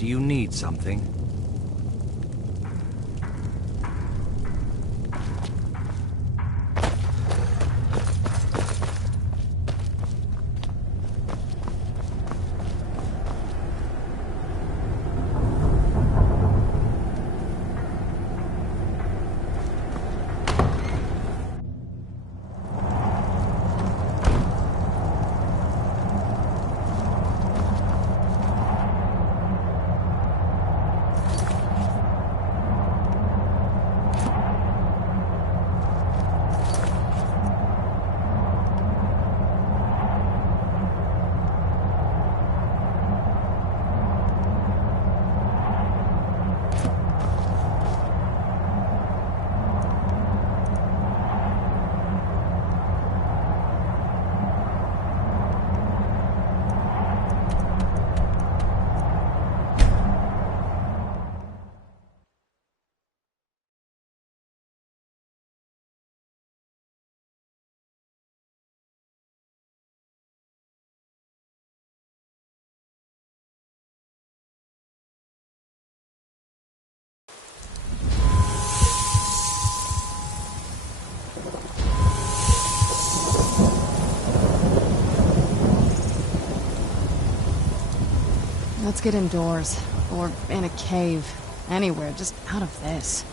Do you need something? Let's get indoors. Or in a cave. Anywhere, just out of this.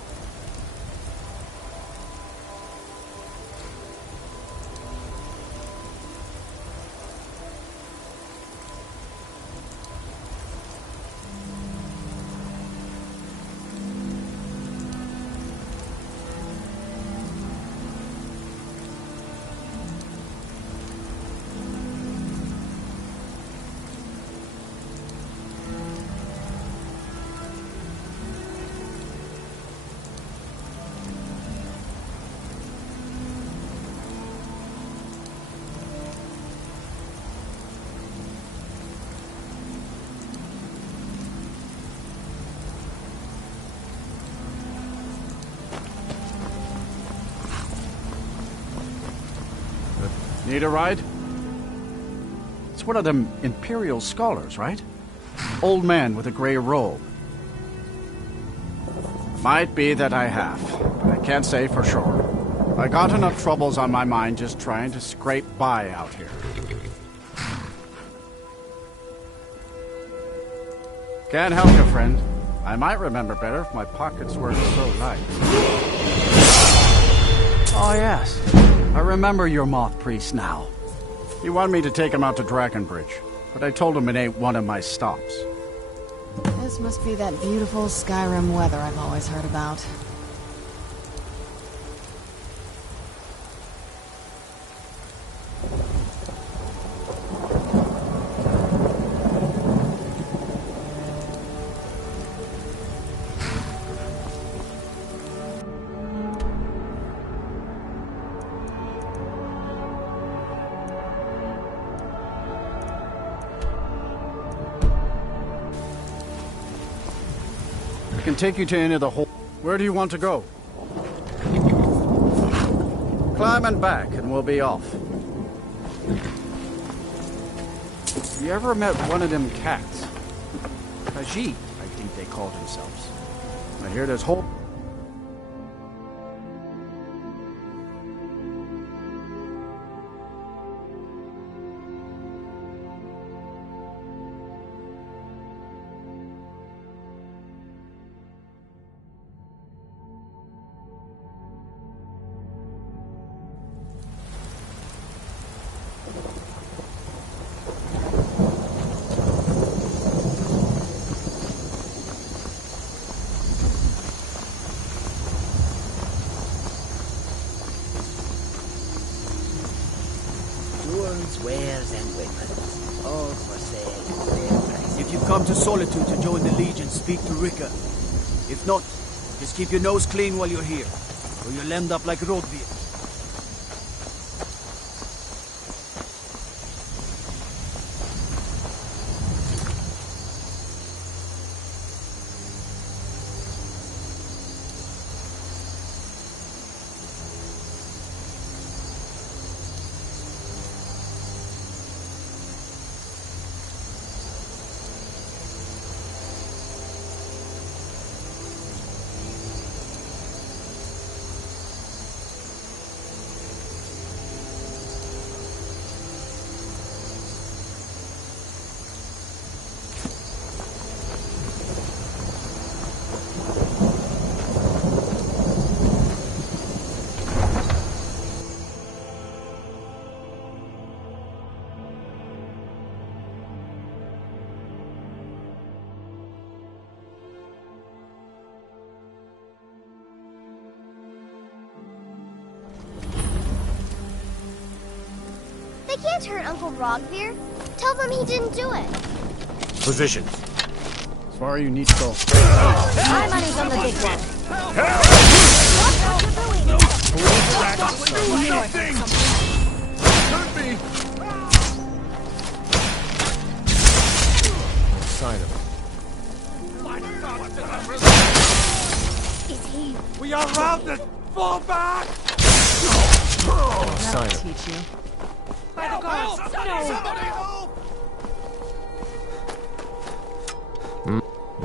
Need a ride? It's one of them Imperial scholars, right? Old man with a gray robe. Might be that I have, but I can't say for sure. I got enough troubles on my mind just trying to scrape by out here. Can't help you, friend. I might remember better if my pockets weren't so light. Oh, yes. I remember your moth priest now. He wanted me to take him out to Drakenbridge, but I told him it ain't one of my stops. This must be that beautiful Skyrim weather I've always heard about. I can take you to any of the hole. Where do you want to go? Climb and back, and we'll be off. You ever met one of them cats? Khajiit, I think they called themselves. I hear there's whole... Wares and weapons, all for sale at fair prices. If you come to Solitude to join the Legion, speak to Rika. If not, just keep your nose clean while you're here, or you'll end up like Rodvir. They can't hurt Uncle Rogvir. Tell them he didn't do it. Position. As far as you need to go. My money's on the big one. Sign him. Is he? We are routed! Fall back! That'll Sign him. teach you. By the gods, no!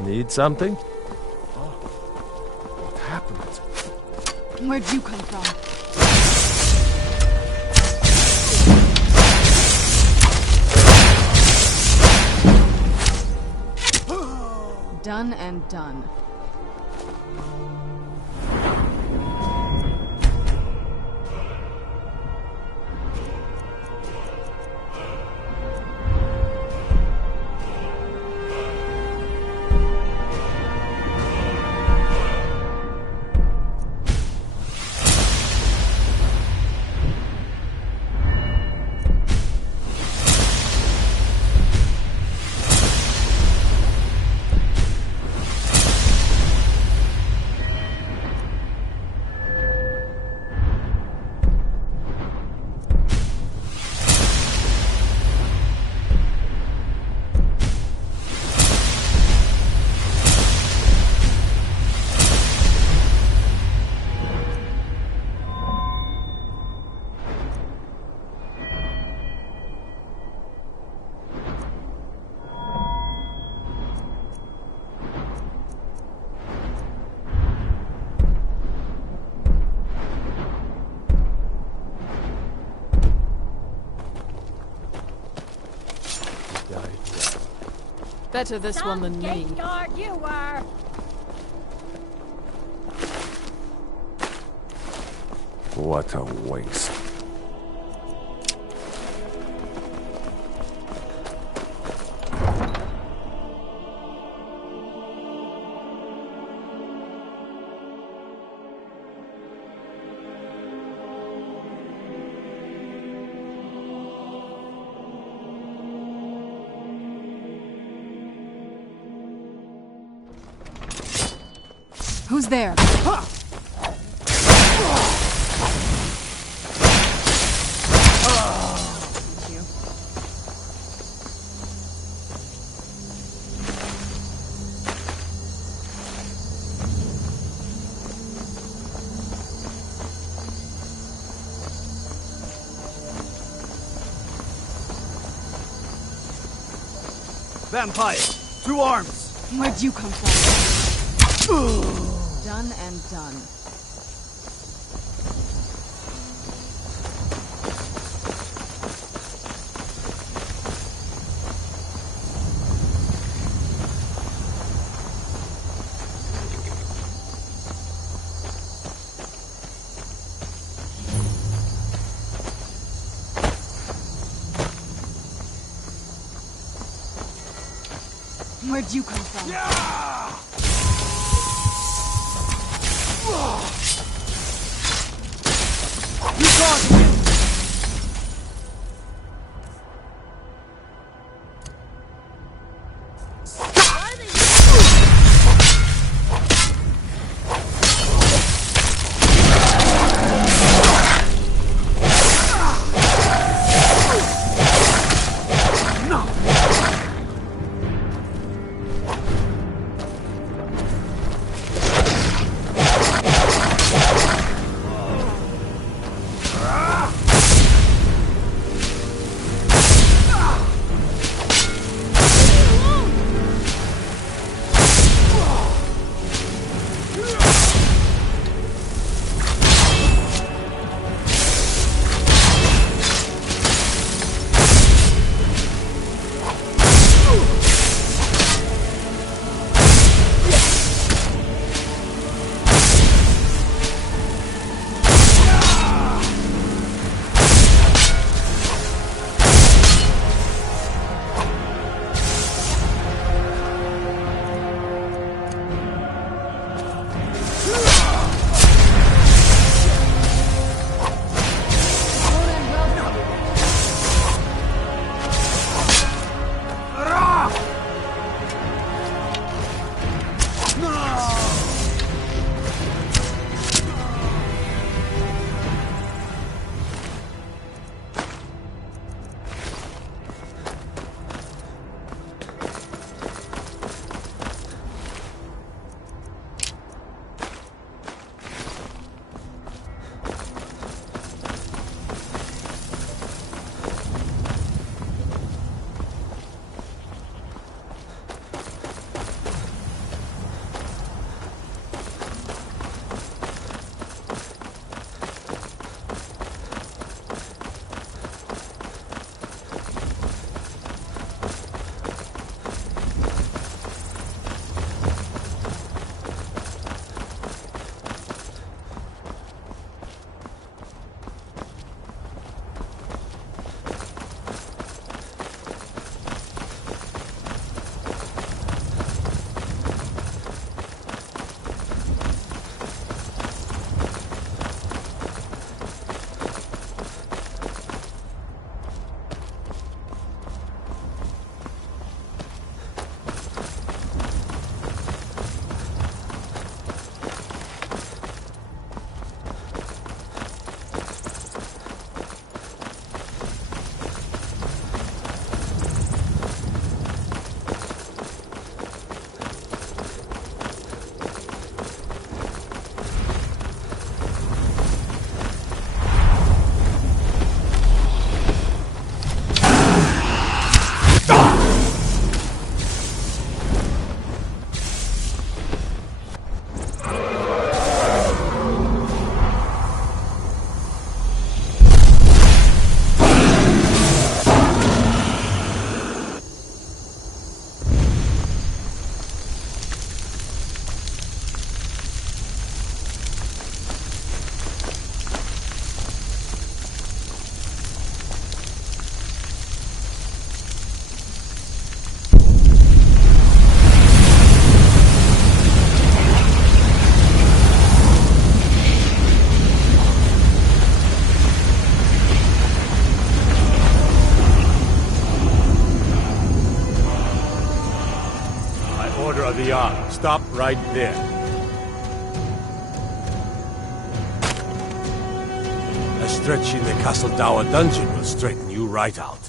Need something? What happened? Where'd you come from? Done and done. Better this one than me. Guard, you were! What a waste. Who's there? You. Vampire! 2 arms! Where'd you come from? Done and done. Where'd you come from? You caused it! stop right there. A stretch in the Castle Tower dungeon will straighten you right out.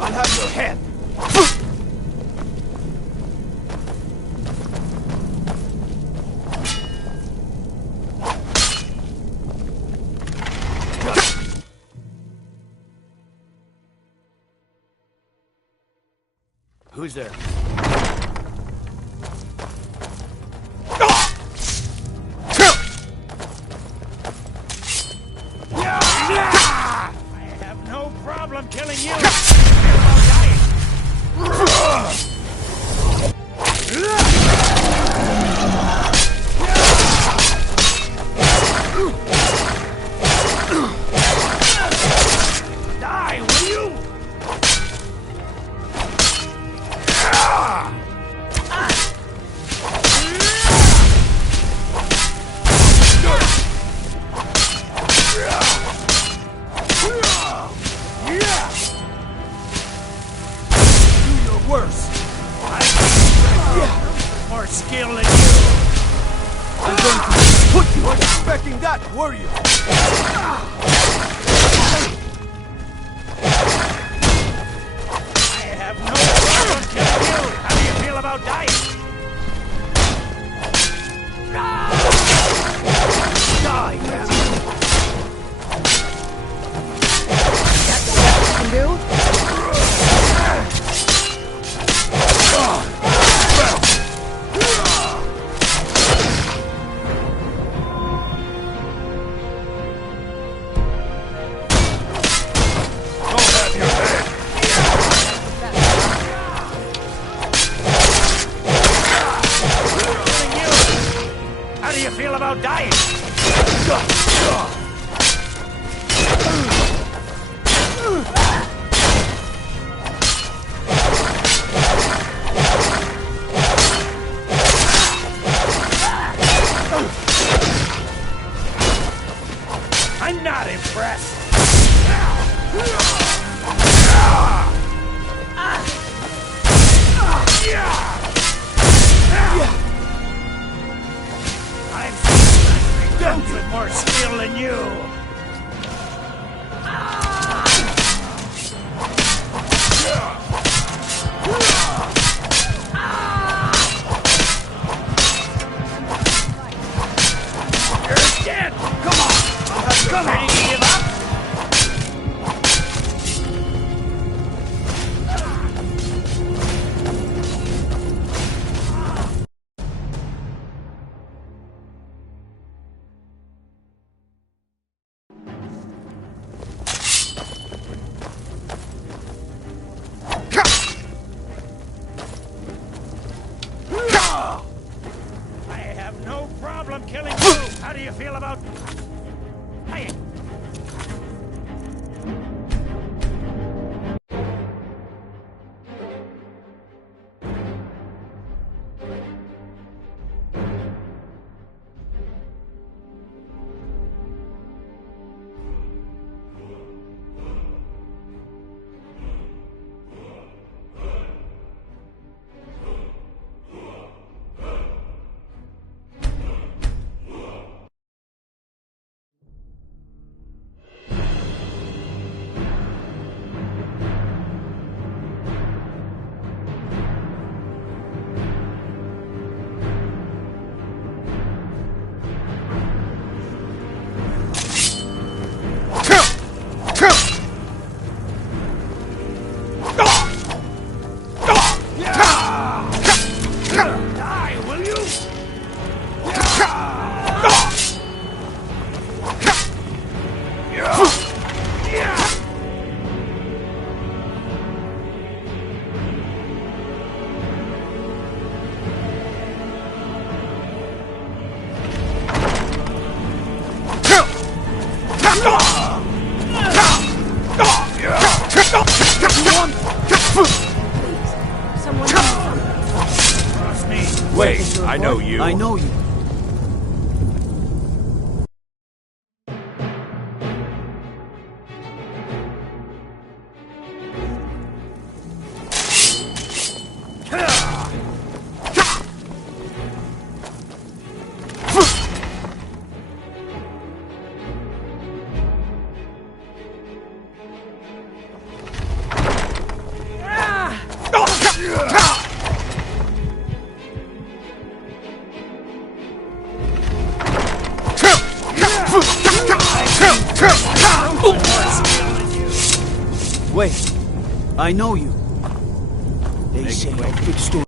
I'll have your head. Who's there? I have no problem killing you. Die, will you? Worse. More skill than you. I'm going to put you. Weren't expecting that, were you? I have no problem killing you. How do you feel about dying? Die now. That's what you can do? How do you feel about dying? I'm not impressed. I've seen guns with more skill than you. How do you feel about... Hey! Wait, I know you. I know you. Wait, I know you. They say a big story.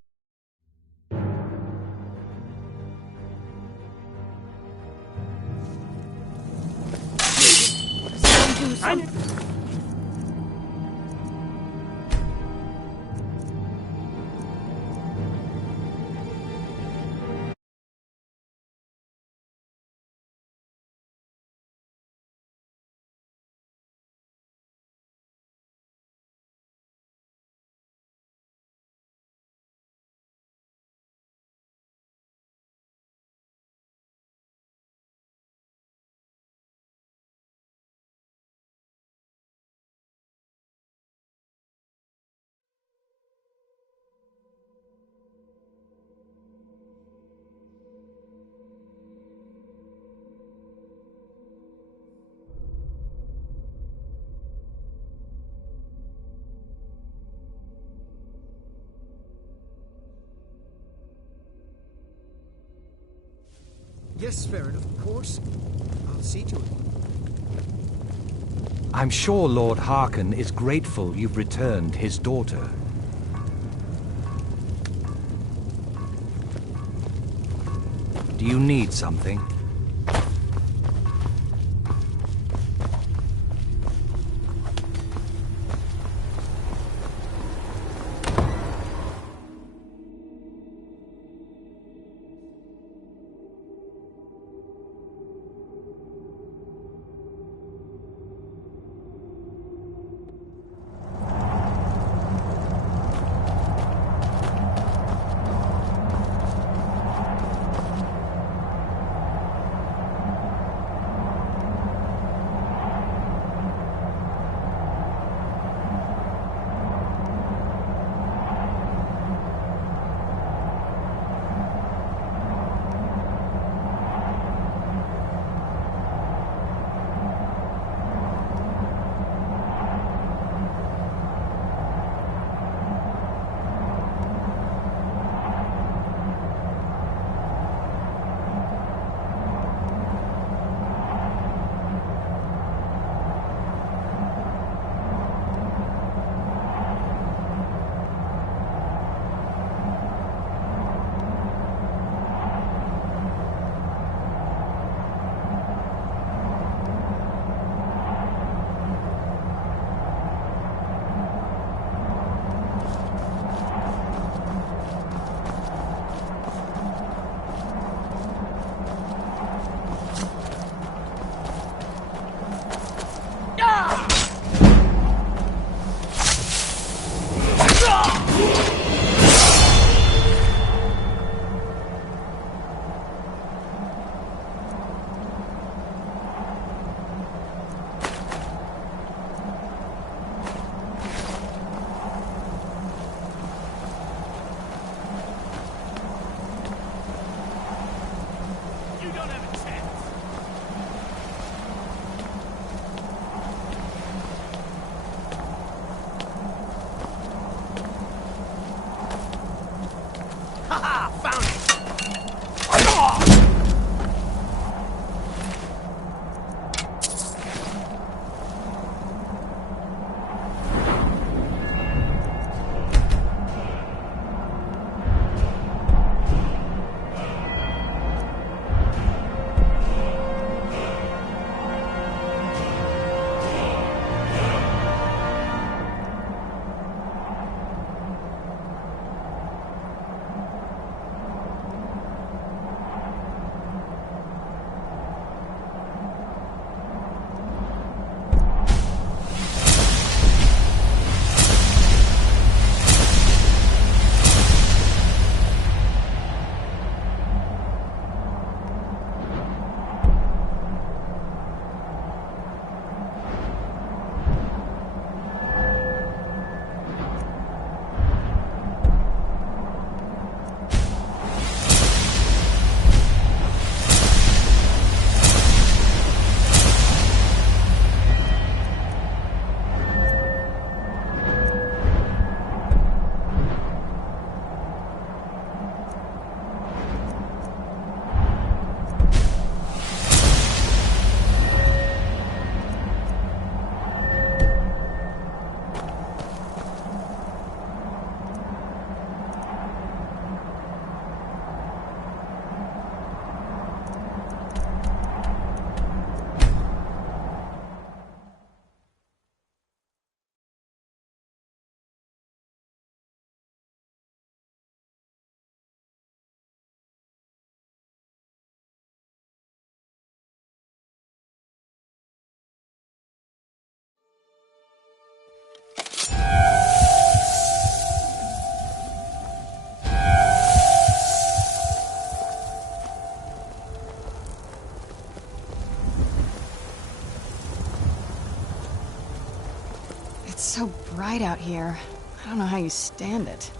Yes, Farron, of course. I'll see to it. I'm sure Lord Harkon is grateful you've returned his daughter. Do you need something? It's so bright out here. I don't know how you stand it.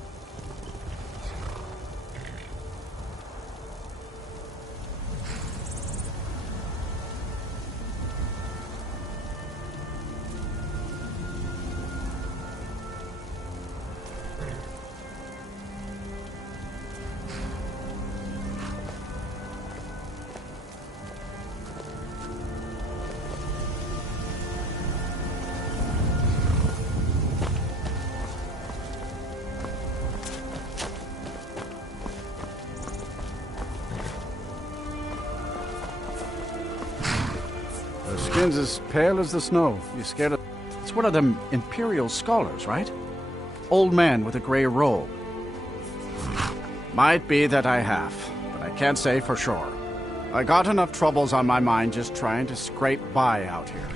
Skin's as pale as the snow. You scared of... It's one of them Imperial scholars, right? Old man with a grey robe. Might be that I have, but I can't say for sure. I got enough troubles on my mind just trying to scrape by out here.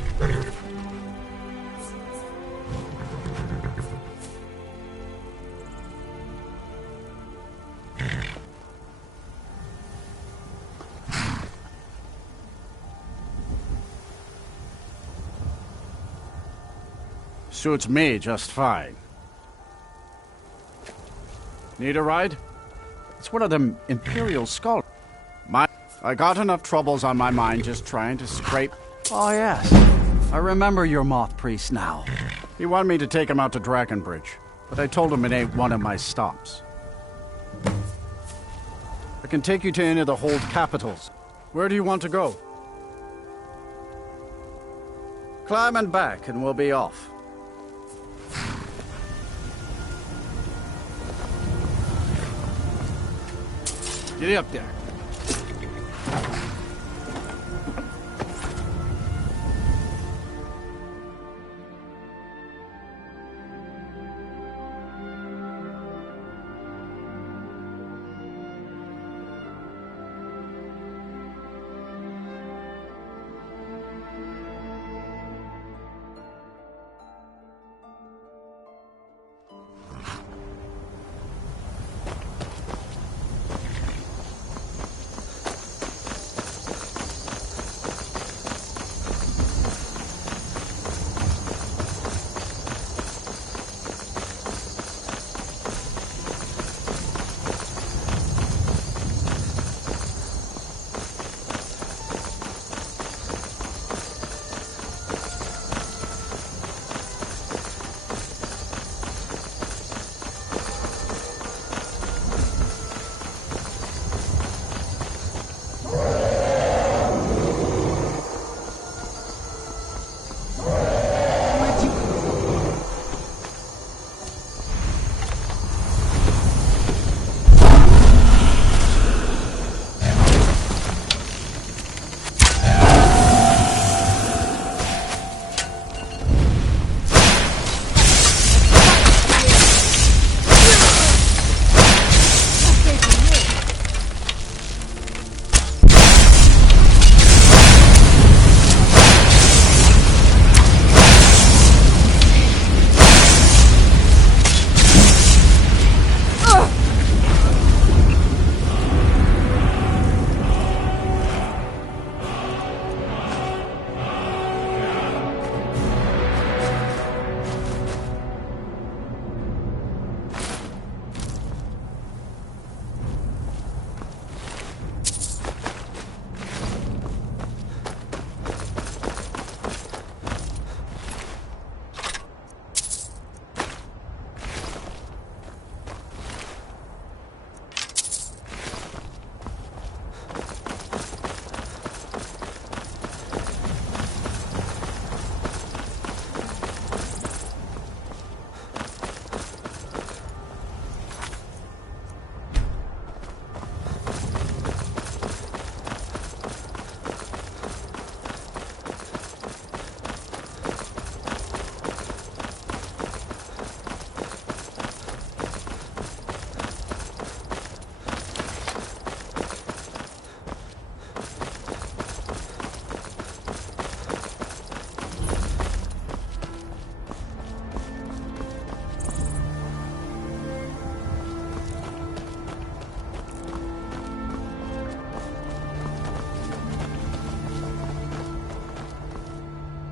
Suits me just fine. Need a ride? It's one of them Imperial scholars. I got enough troubles on my mind just trying to scrape... Oh, yes. I remember your moth priest now. He wanted me to take him out to Drakenbridge, but I told him it ain't one of my stops. I can take you to any of the hold capitals. Where do you want to go? Climb and back, and we'll be off. Get up there.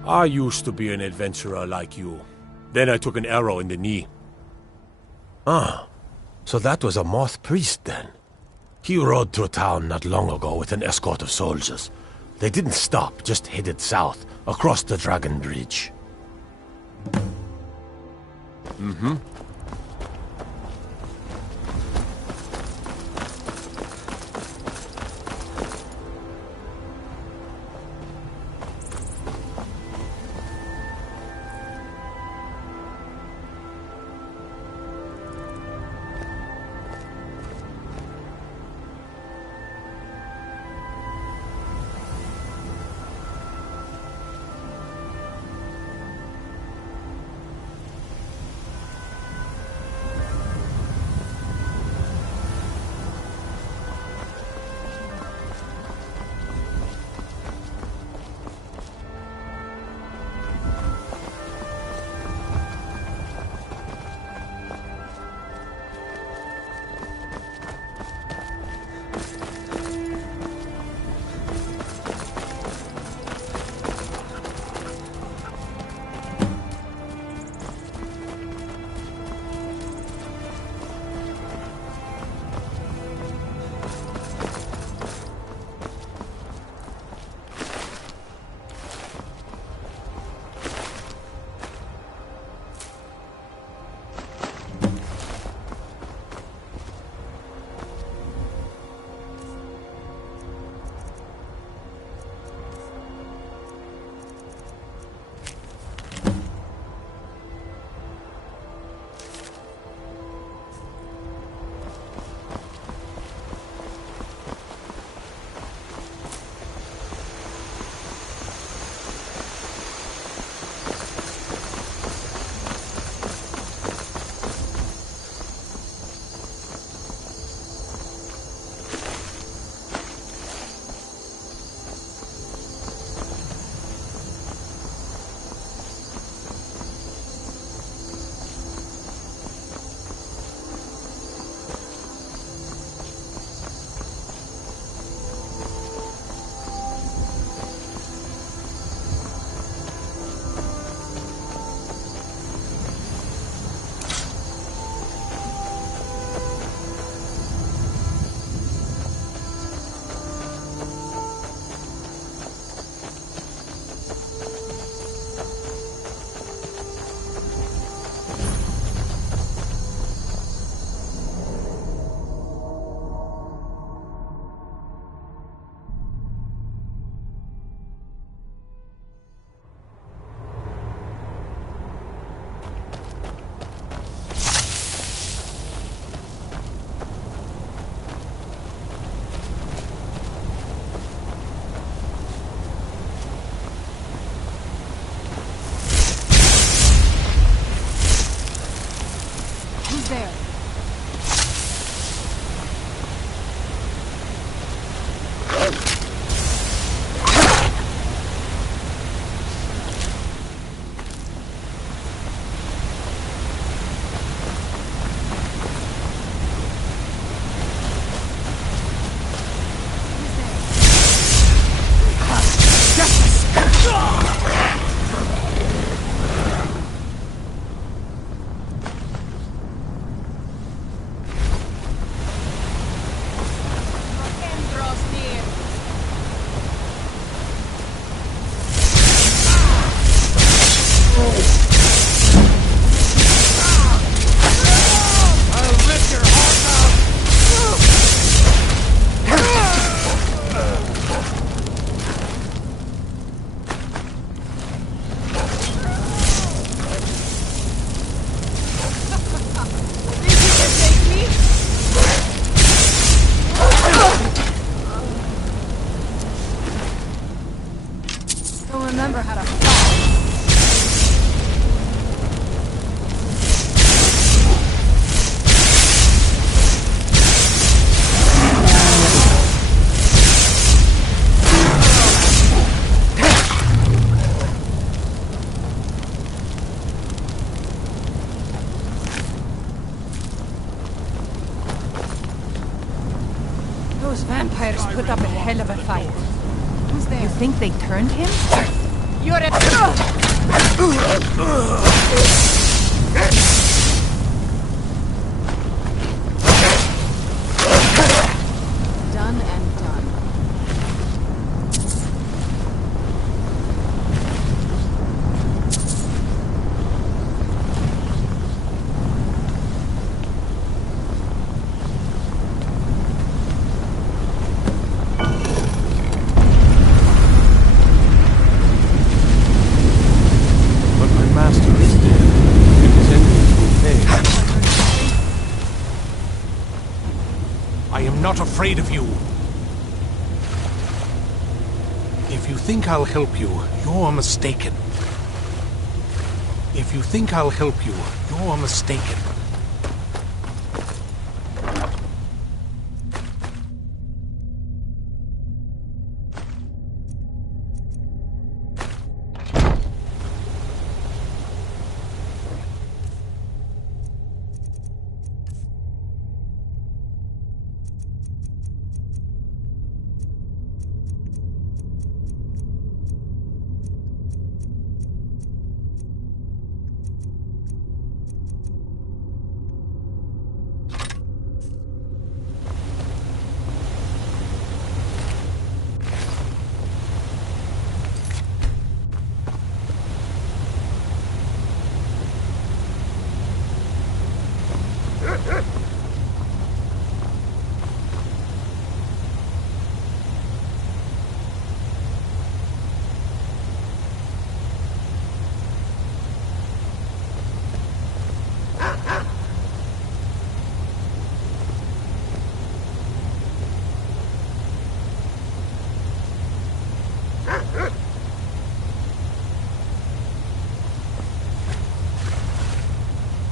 I used to be an adventurer like you. Then I took an arrow in the knee. Ah, so that was a moth priest then. He rode through town not long ago with an escort of soldiers. They didn't stop, just headed south, across the Dragon Bridge. Mm-hmm. Those vampires put up a hell of a fight. Who's there? You think they turned him? Done and done. But my master is dead, and his enemies will pay. I am not afraid of you. If you think I'll help you, you're mistaken. If you think I'll help you, you're mistaken.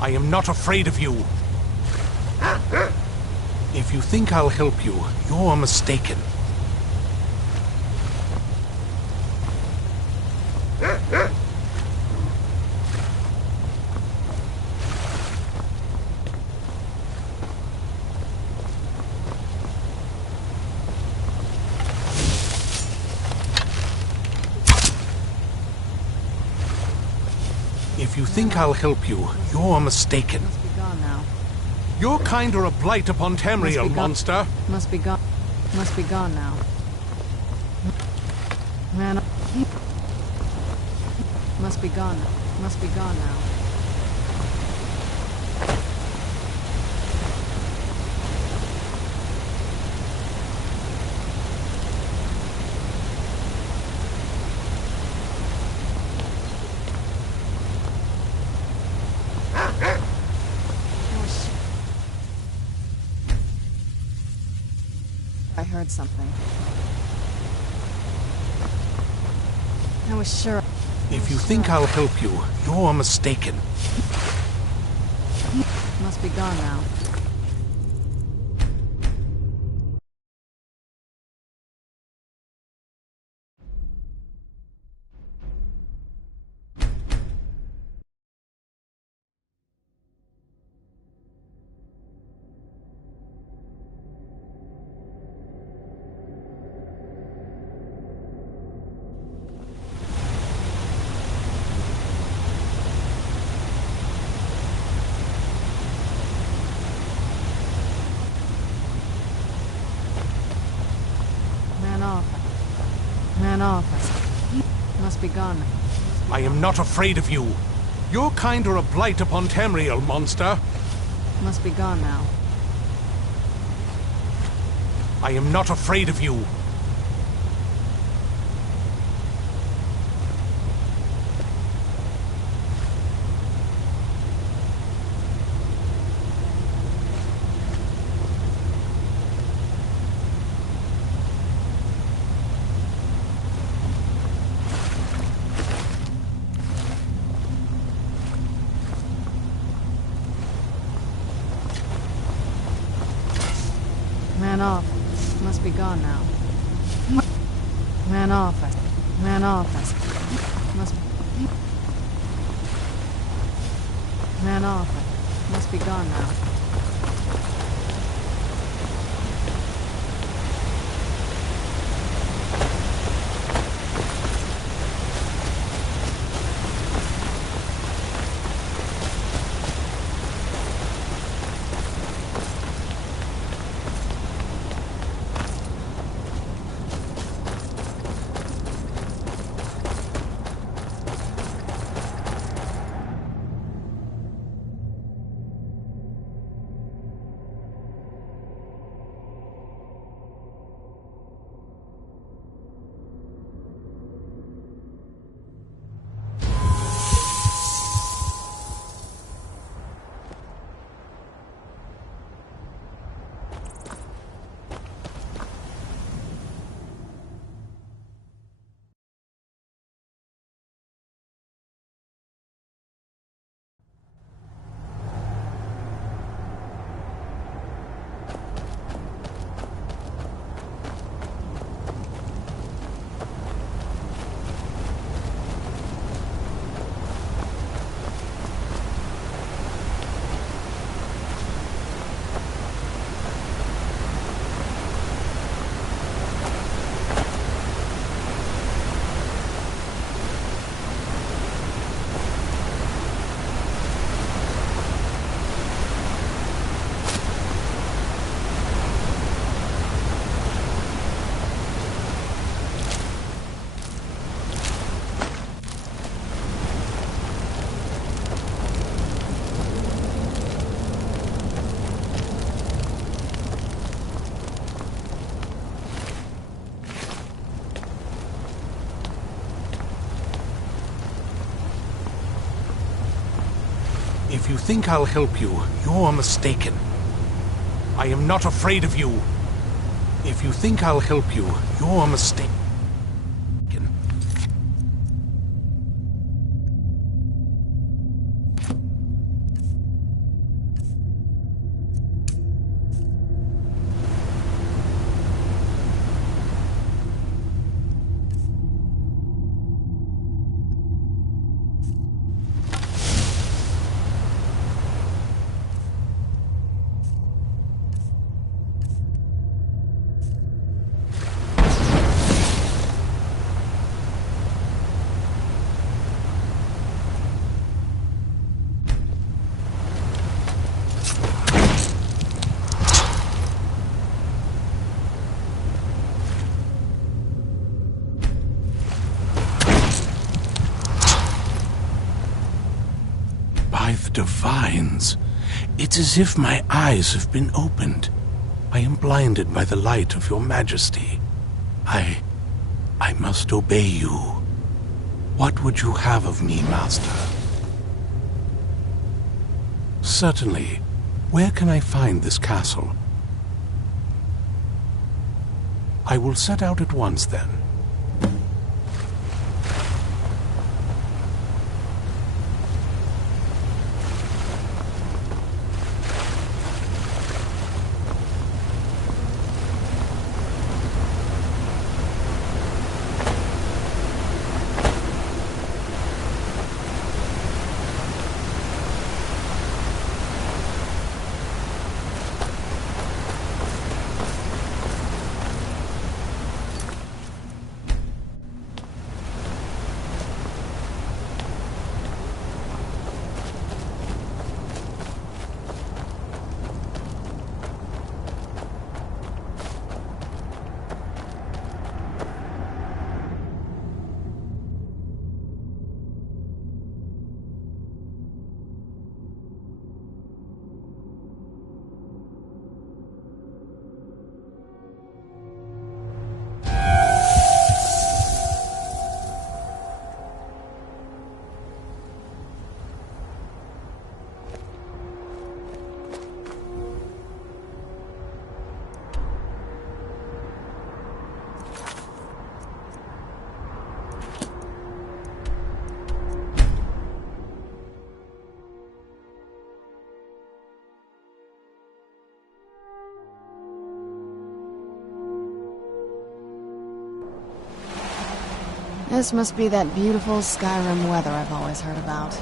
I am not afraid of you. If you think I'll help you, you're mistaken. If you think I'll help you, you're mistaken. Must be gone now. Your kind are a blight upon Tamriel, monster. Must be gone. Must be gone now. Man, must be gone. Must be gone now. I heard something. I was sure. If you think I'll help you, you're mistaken. Must be gone now. Man off. Must be gone. I am not afraid of you. Your kind are a blight upon Tamriel, monster. Must be gone now. I am not afraid of you. Man off. Must be gone now. Man off. Man off. Must. Man off. Must be gone now. If you think I'll help you, you're mistaken. I am not afraid of you. If you think I'll help you, you're mistaken. Divines. It's as if my eyes have been opened. I am blinded by the light of your majesty. I must obey you. What would you have of me, master? Certainly. Where can I find this castle? I will set out at once, then. This must be that beautiful Skyrim weather I've always heard about.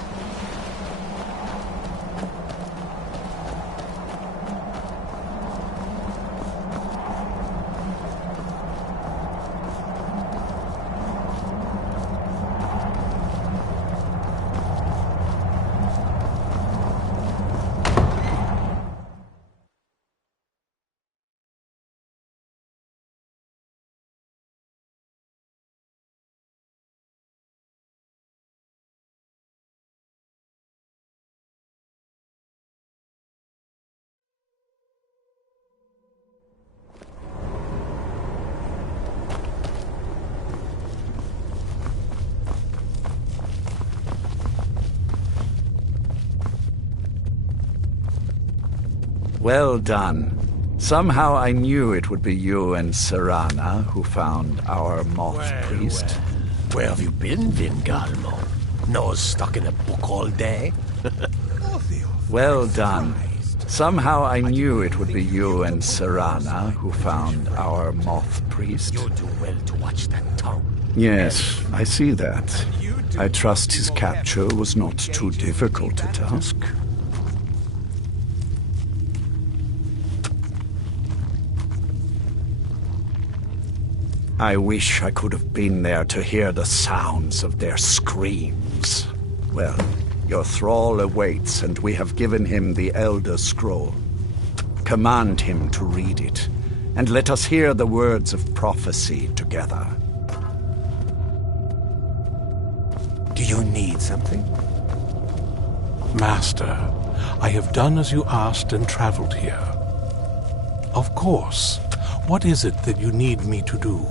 Well done. Somehow I knew it would be you and Serana who found our moth priest. Where have you been, Vingalmo? Nose stuck in a book all day? Well done. Somehow I knew it would be you and Serana who found our moth priest. You do well to watch that tongue. Yes, I see that. I trust his capture was not too difficult a task. I wish I could have been there to hear the sounds of their screams. Well, your thrall awaits, and we have given him the Elder Scroll. Command him to read it, and let us hear the words of prophecy together. Do you need something? Master, I have done as you asked and traveled here. Of course. What is it that you need me to do?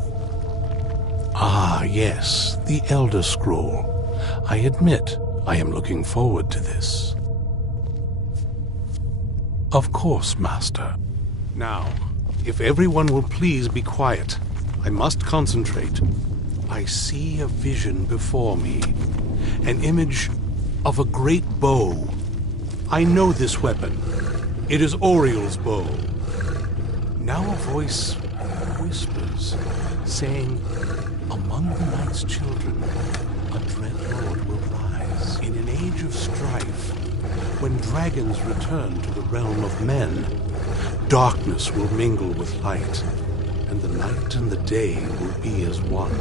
Ah, yes, the Elder Scroll. I admit I am looking forward to this. Of course, Master. Now, if everyone will please be quiet, I must concentrate. I see a vision before me, an image of a great bow. I know this weapon. It is Oriel's bow. Now a voice whispers, saying, among the night's children, a dread lord will rise. In an age of strife, when dragons return to the realm of men, darkness will mingle with light, and the night and the day will be as one.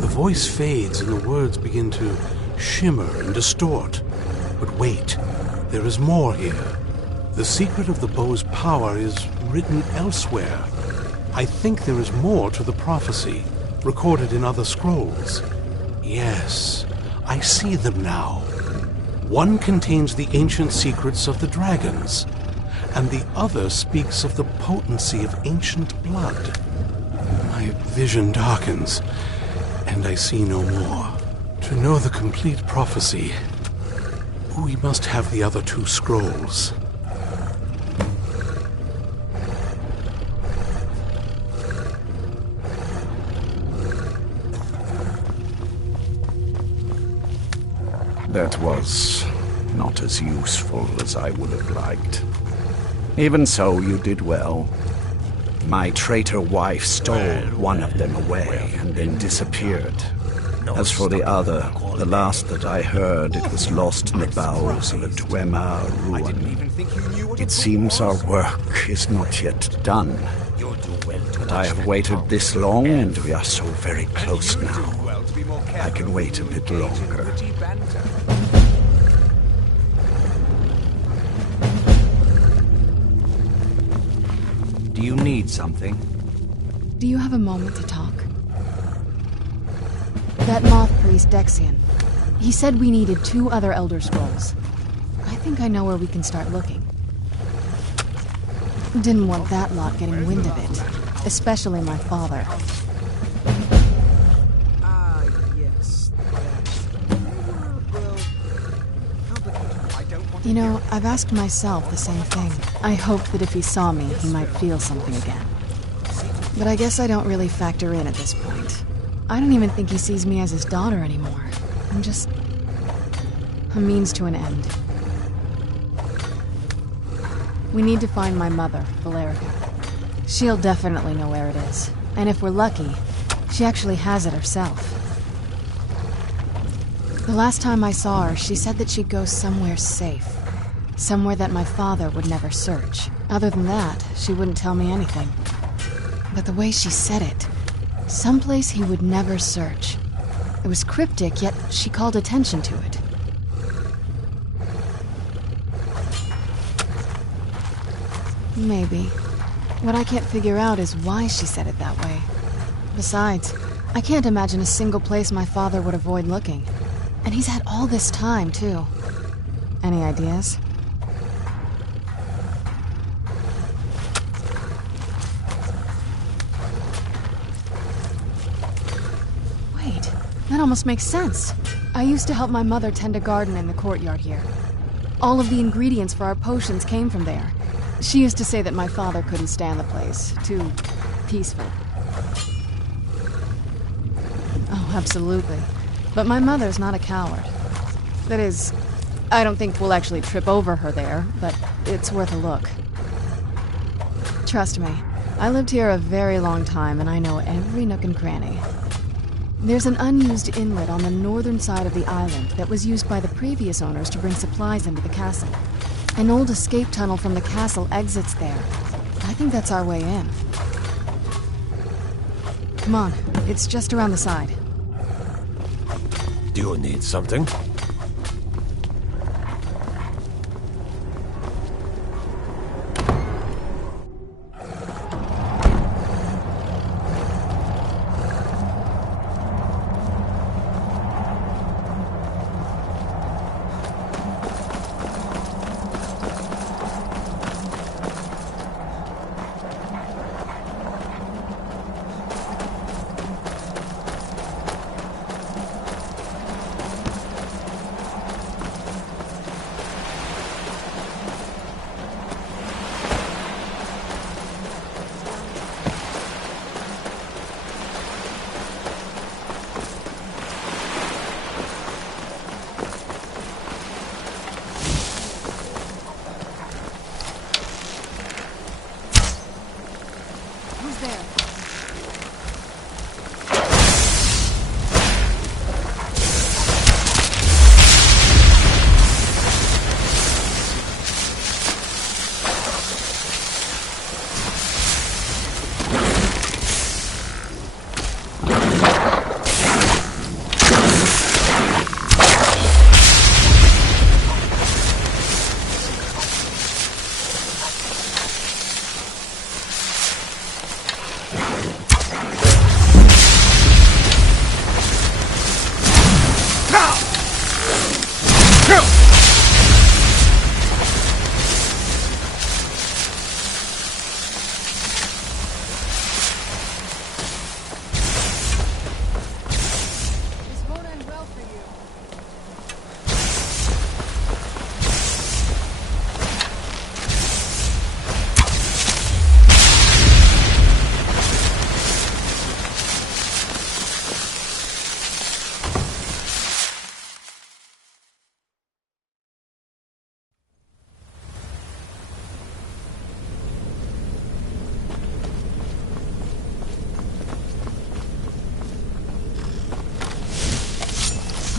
The voice fades and the words begin to shimmer and distort. But wait, there is more here. The secret of the bow's power is written elsewhere. I think there is more to the prophecy, recorded in other scrolls. Yes, I see them now. One contains the ancient secrets of the dragons, and the other speaks of the potency of ancient blood. My vision darkens, and I see no more. To know the complete prophecy, we must have the other two scrolls. That was not as useful as I would have liked. Even so, you did well. My traitor wife stole one of them away and then disappeared. As for the other, the last that I heard, it was lost in the bowels of a Dwemer ruin. It seems our work is not yet done. But I have waited this long, and we are so very close now. I can wait a bit longer. Do you need something? Do you have a moment to talk? That moth priest, Dexian. He said we needed 2 other Elder Scrolls. I think I know where we can start looking. Didn't want that lot getting wind of it. Especially my father. Yes. You know, I've asked myself the same thing. I hoped that if he saw me, he might feel something again. But I guess I don't really factor in at this point. I don't even think he sees me as his daughter anymore. I'm just a means to an end. We need to find my mother, Valerica. She'll definitely know where it is. And if we're lucky, she actually has it herself. The last time I saw her, she said that she'd go somewhere safe. Somewhere that my father would never search. Other than that, she wouldn't tell me anything. But the way she said it, someplace he would never search. It was cryptic, yet she called attention to it. Maybe. What I can't figure out is why she said it that way. Besides, I can't imagine a single place my father would avoid looking. And he's had all this time, too. Any ideas? Wait, that almost makes sense. I used to help my mother tend a garden in the courtyard here. All of the ingredients for our potions came from there. She used to say that my father couldn't stand the place. Too peaceful. Oh, absolutely. But my mother's not a coward. That is, I don't think we'll actually trip over her there, but it's worth a look. Trust me, I lived here a very long time and I know every nook and cranny. There's an unused inlet on the northern side of the island that was used by the previous owners to bring supplies into the castle. An old escape tunnel from the castle exits there. I think that's our way in. Come on, it's just around the side. Do you need something?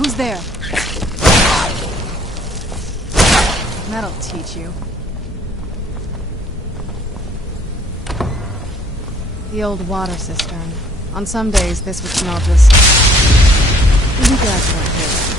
Who's there? That'll teach you. The old water cistern. On some days, this would smell just... You guys weren't here.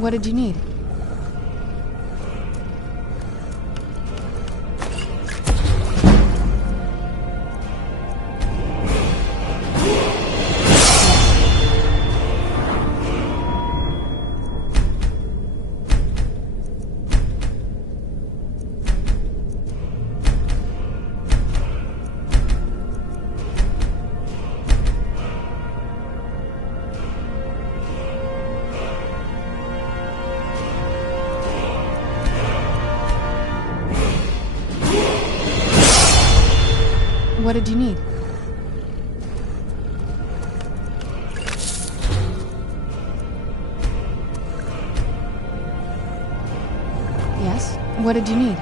What did you need? What did you need? Yes? What did you need?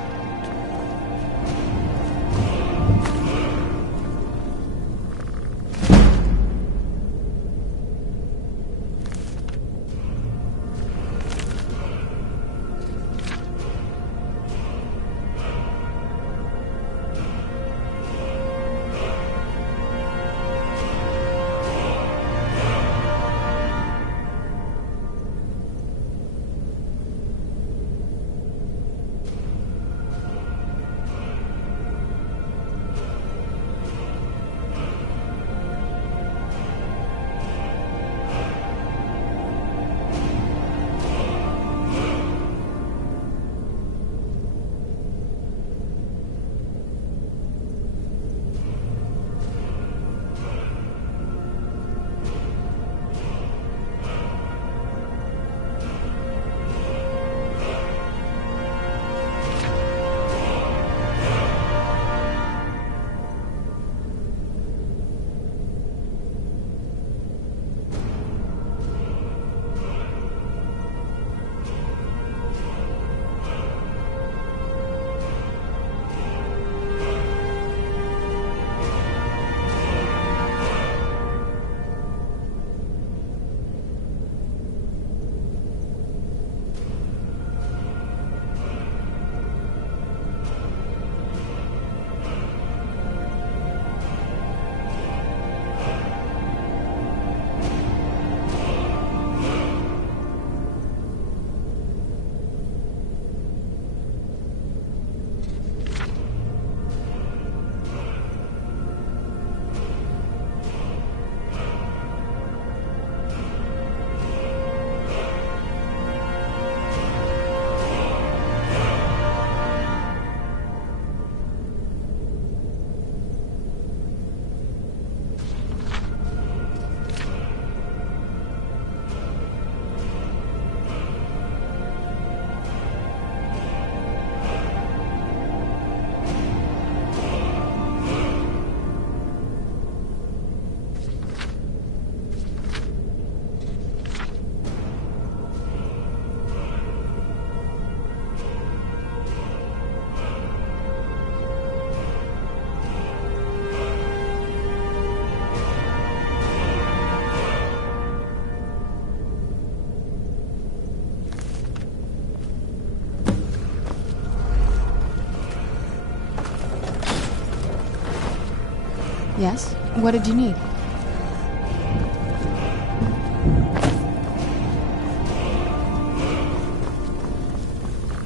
Yes? What did you need?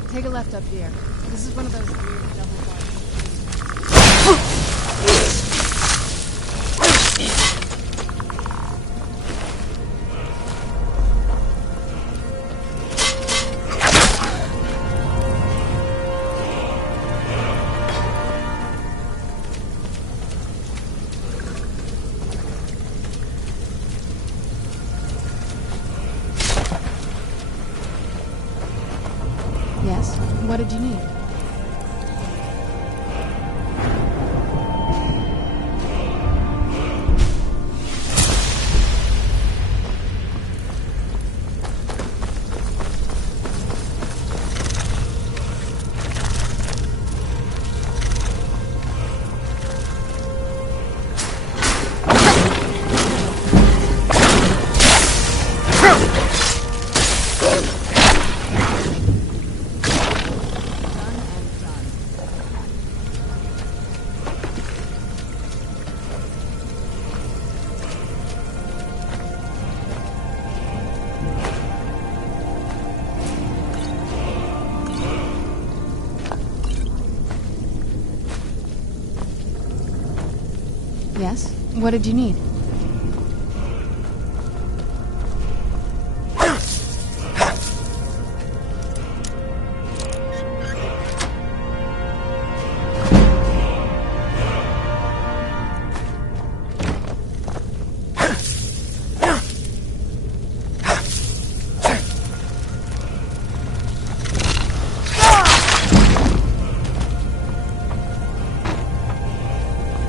Take a left up here. This is one of those weird double bars. Yes? What did you need? Yes? What did you need?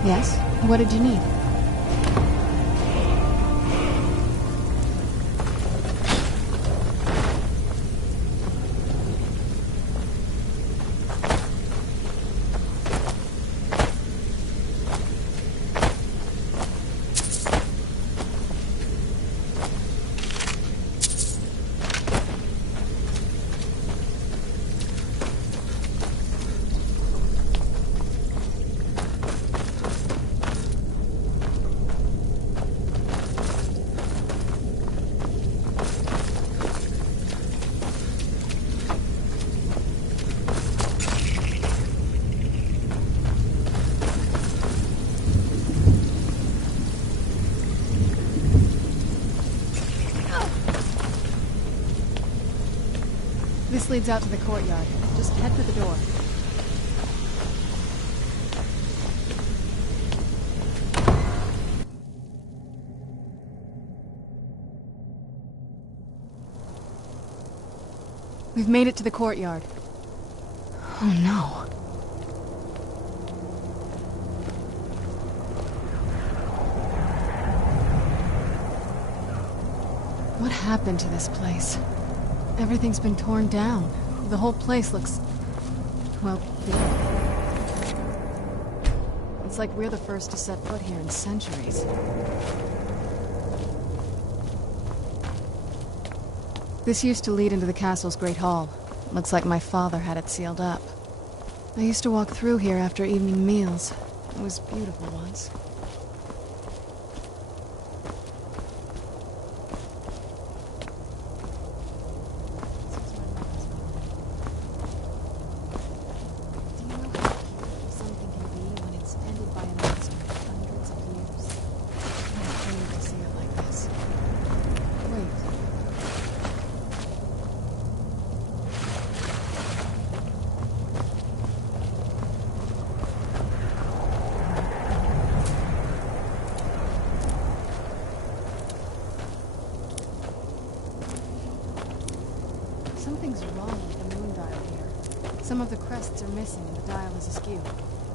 Yes? What did you need? This leads out to the courtyard. Just head for the door. We've made it to the courtyard. Oh no. What happened to this place? Everything's been torn down. The whole place looks... well, dead. It's like we're the first to set foot here in centuries. This used to lead into the castle's great hall. Looks like my father had it sealed up. I used to walk through here after evening meals. It was beautiful once. Something's wrong with the moon dial here. Some of the crests are missing and the dial is askew.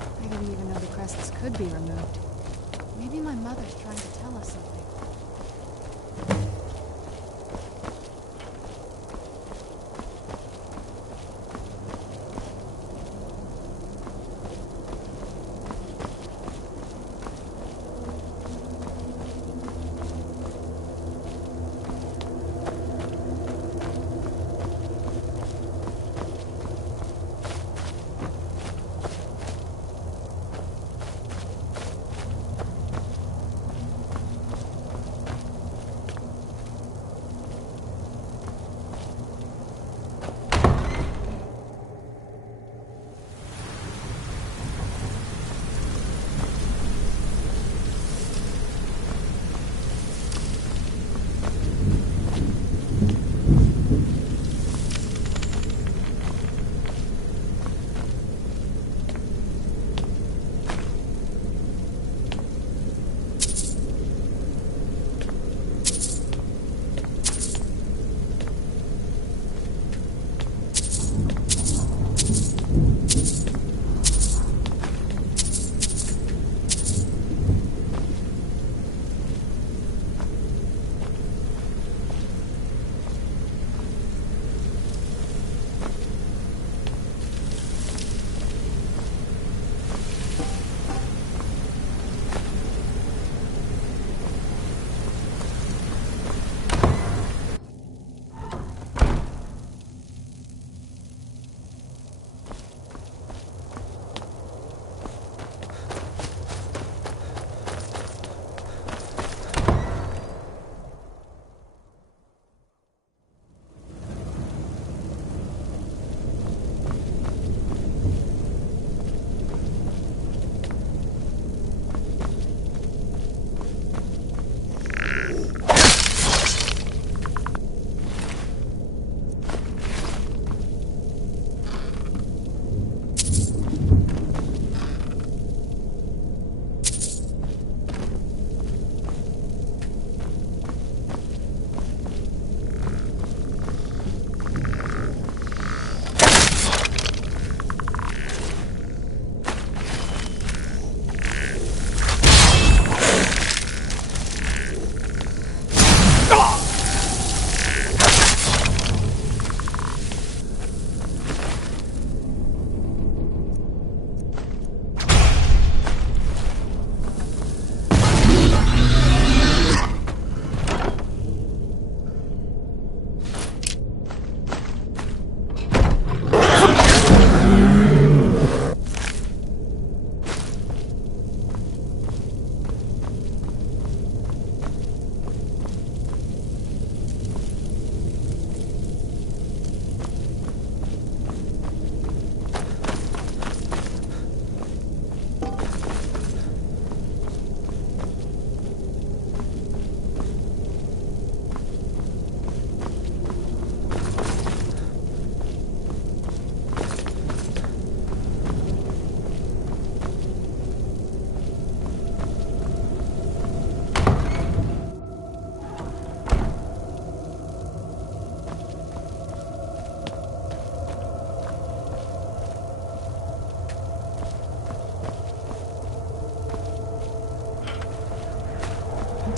I didn't even know the crests could be removed. Maybe my mother's trying to tell us something.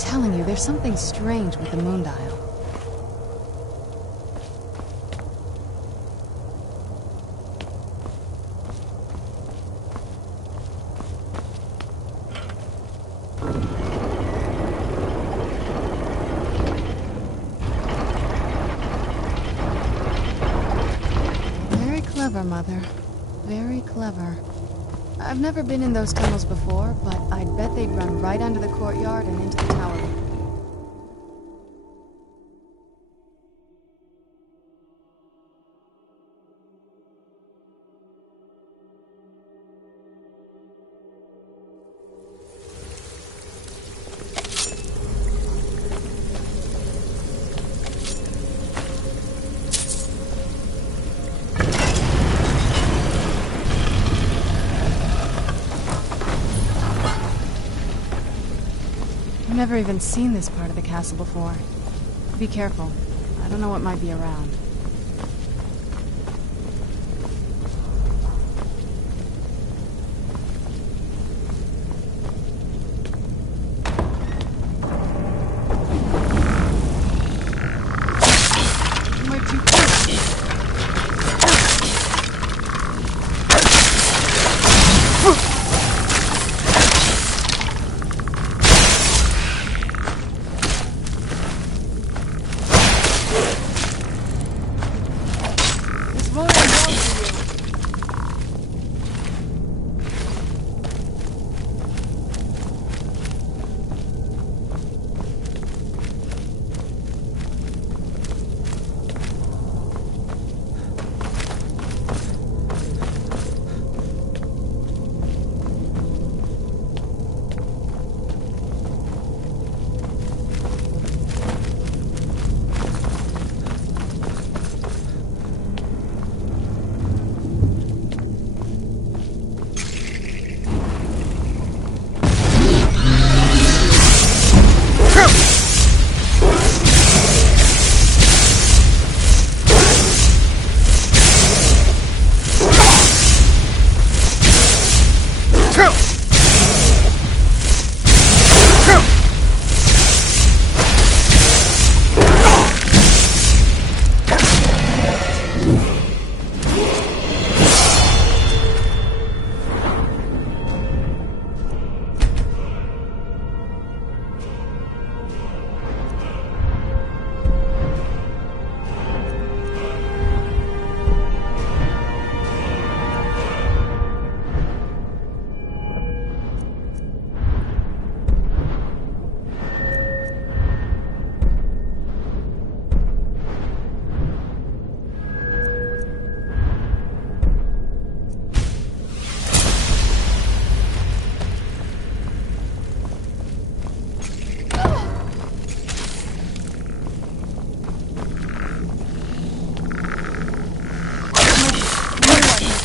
telling you, there's something strange with the moon dial. Very clever, Mother. Very clever. I've never been in those tunnels before, but I'd bet they'd run right under the courtyard and into the tower. I've never even seen this part of the castle before. Be careful. I don't know what might be around. Am I too close?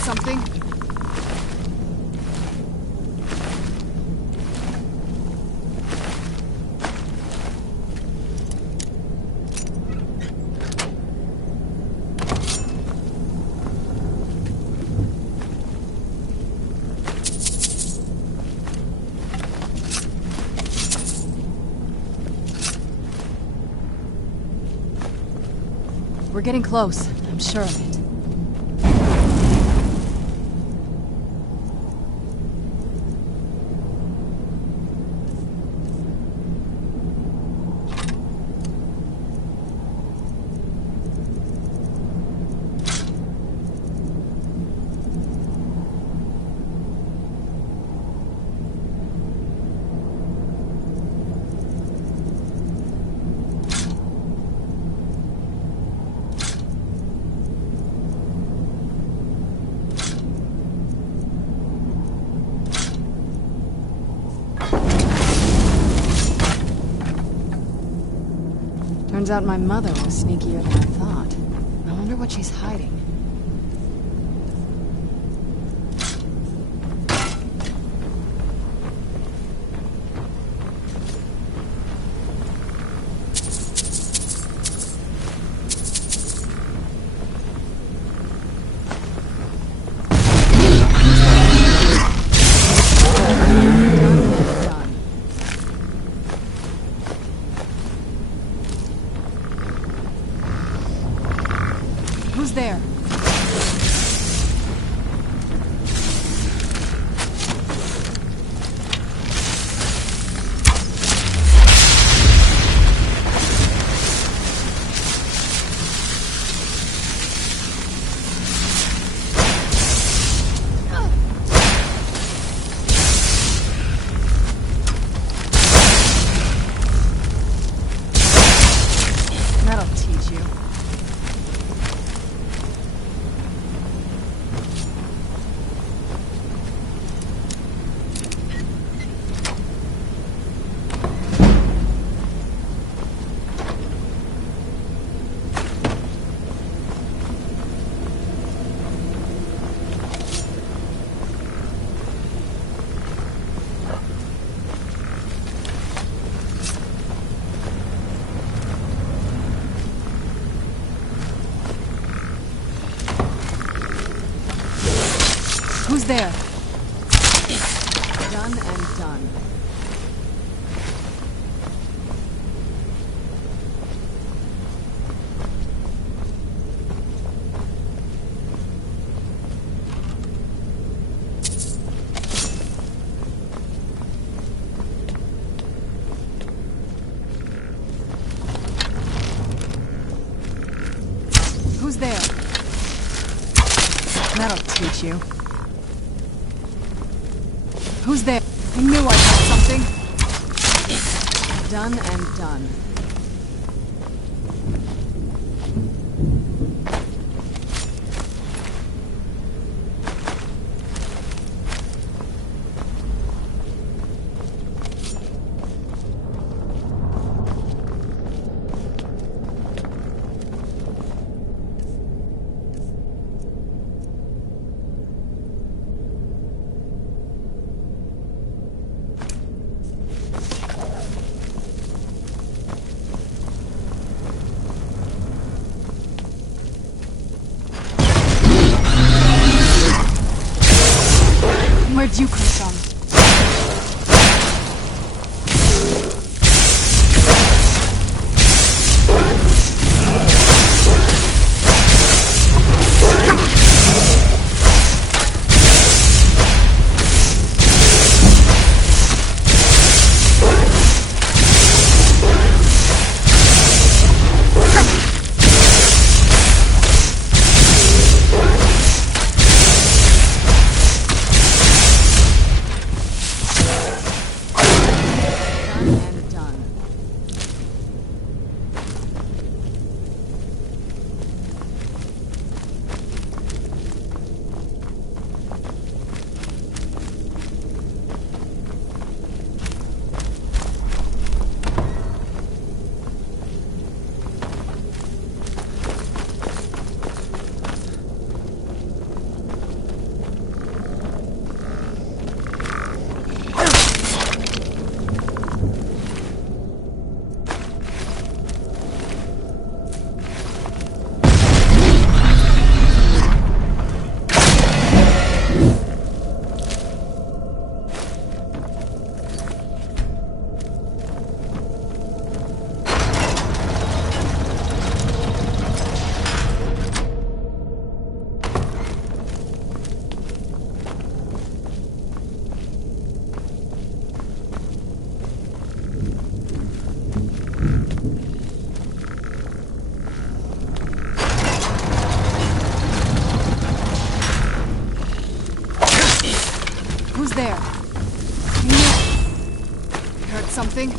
Something? We're getting close, I'm sure of it. Turns out my mother was sneakier than I thought. I wonder what she's hiding. Who's there? Done and done. Who's there? That'll teach you. Who's there? I knew I had something. Done and done. Where'd you come from? Who's there? You heard something?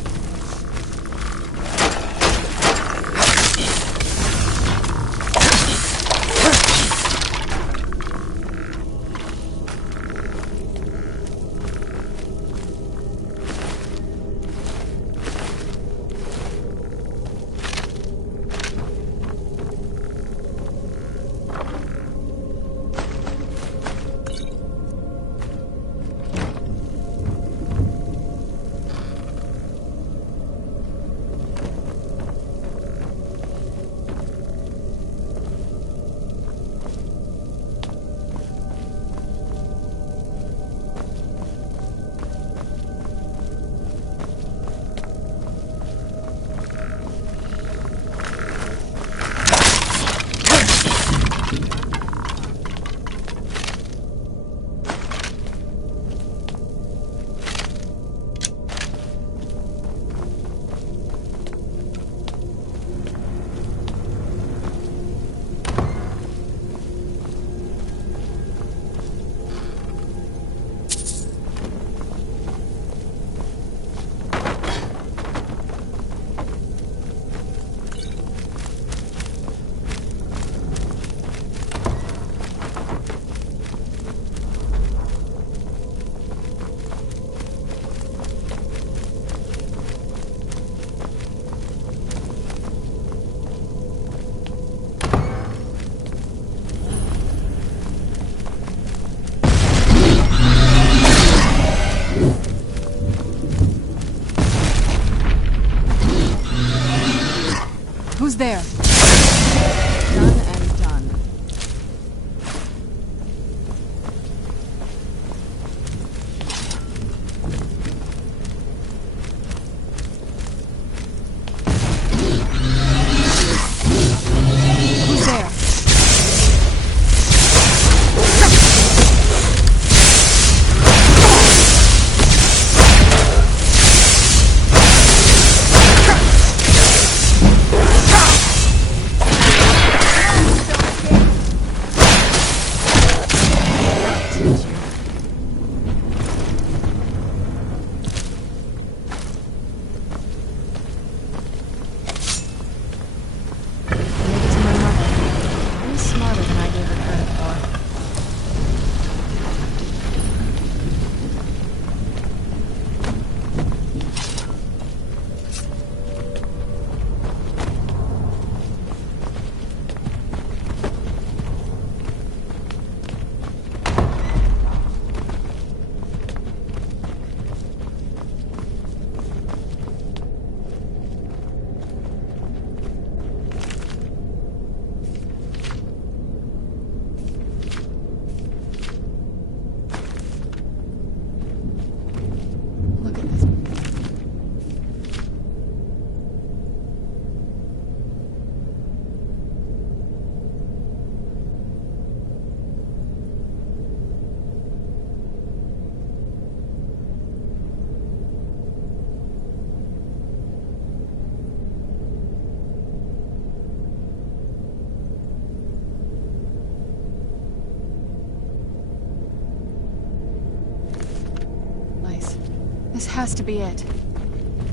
This has to be it.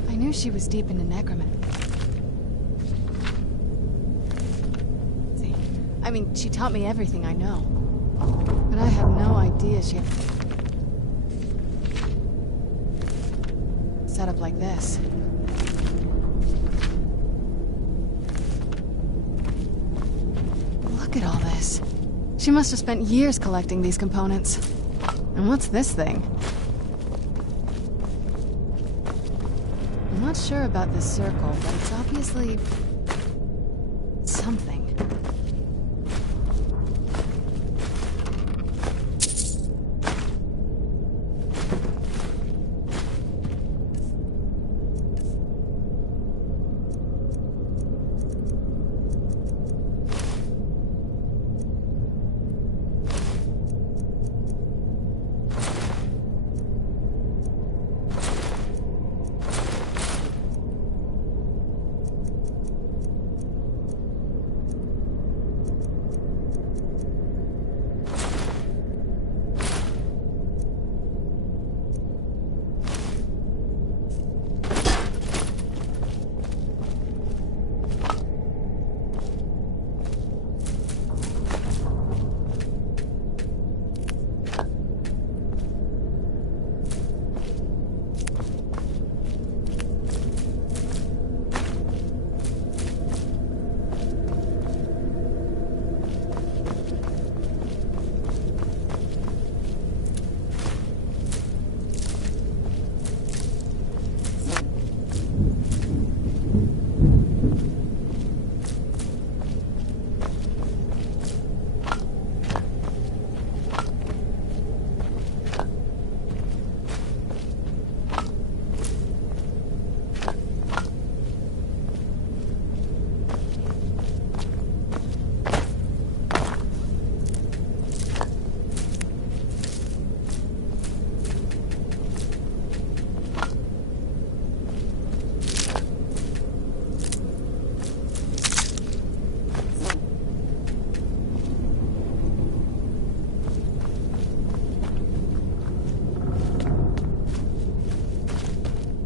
I knew she was deep into necromancy. I mean, she taught me everything I know. But I had no idea she had... set up like this. Look at all this. She must have spent years collecting these components. And what's this thing? I'm not sure about this circle, but it's obviously... something.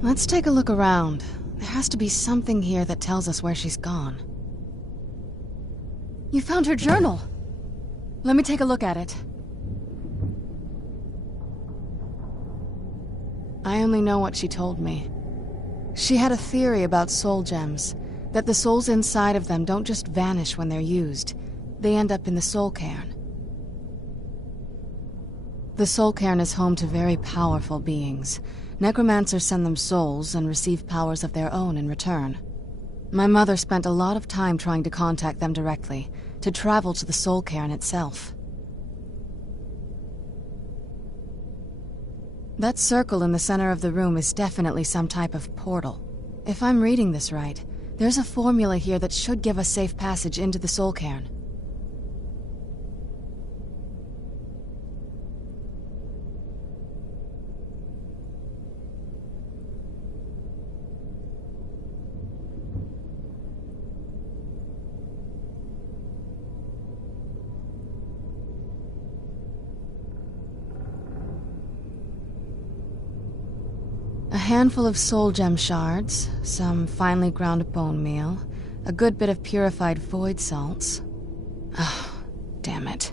Let's take a look around. There has to be something here that tells us where she's gone. You found her journal! Let me take a look at it. I only know what she told me. She had a theory about soul gems, that the souls inside of them don't just vanish when they're used. They end up in the soul cairn. The soul cairn is home to very powerful beings. Necromancers send them souls and receive powers of their own in return. My mother spent a lot of time trying to contact them directly, to travel to the soul cairn itself. That circle in the center of the room is definitely some type of portal. If I'm reading this right, there's a formula here that should give us safe passage into the soul cairn. A handful of soul gem shards, some finely ground bone meal, a good bit of purified void salts. Oh, damn it.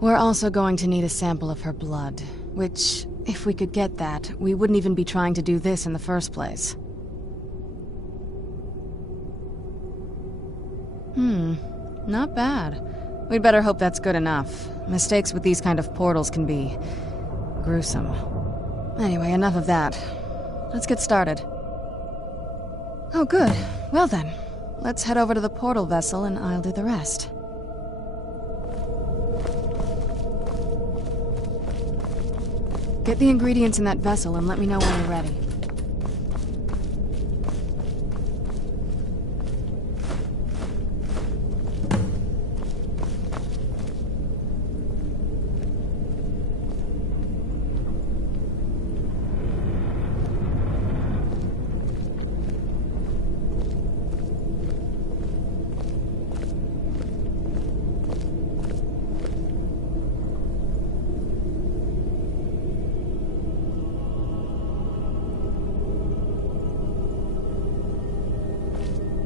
We're also going to need a sample of her blood, which, if we could get that, we wouldn't even be trying to do this in the first place. Not bad. We'd better hope that's good enough. Mistakes with these kind of portals can be... gruesome. Anyway, enough of that. Let's get started. Oh, good. Well then, let's head over to the portal vessel and I'll do the rest. Get the ingredients in that vessel and let me know when you're ready.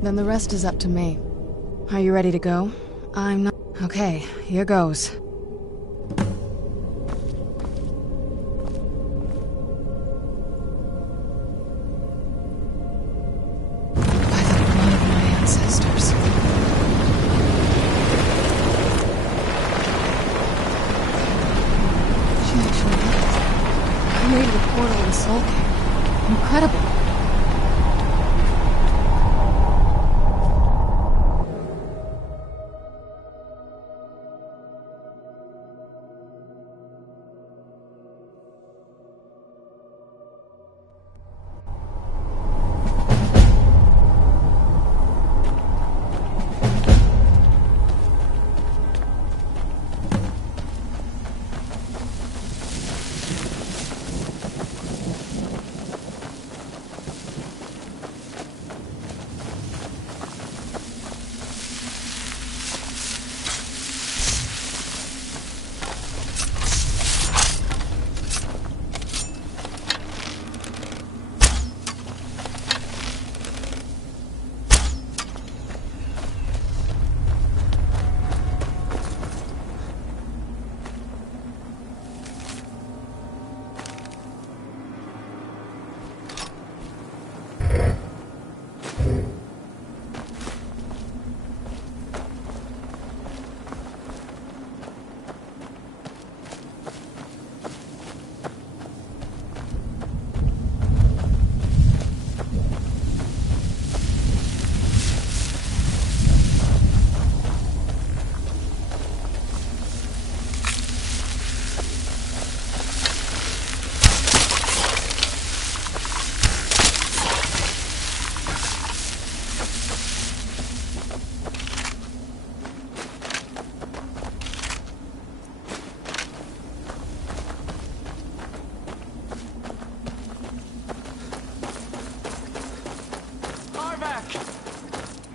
Then the rest is up to me. Are you ready to go? I'm not... Okay, here goes. By the blood of my ancestors. She actually did it. Created a portal in Soul King. Incredible.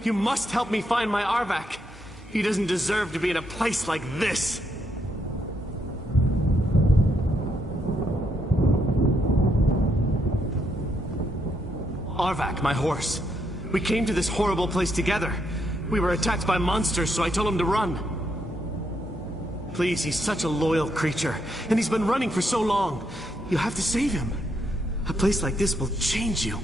You must help me find my Arvak. He doesn't deserve to be in a place like this. Arvak, my horse. We came to this horrible place together. We were attacked by monsters, so I told him to run. Please, he's such a loyal creature, and he's been running for so long. You have to save him. A place like this will change you.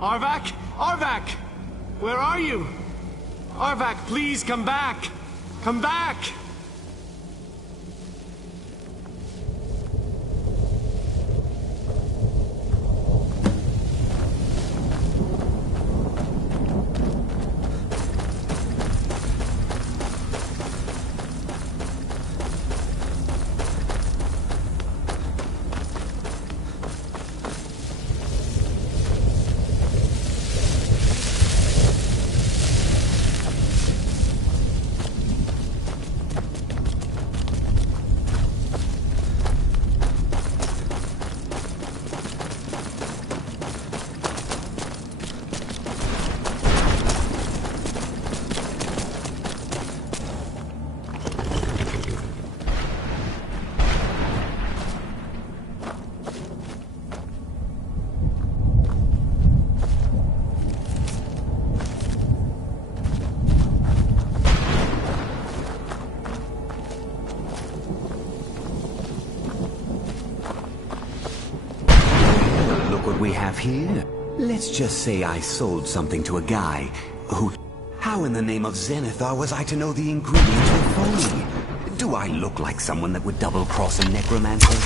Arvak? Arvak! Where are you? Arvak, please come back! Come back! Here? Let's just say I sold something to a guy who... How in the name of Zenithar was I to know the ingredients were phony? Do I look like someone that would double-cross a necromancer?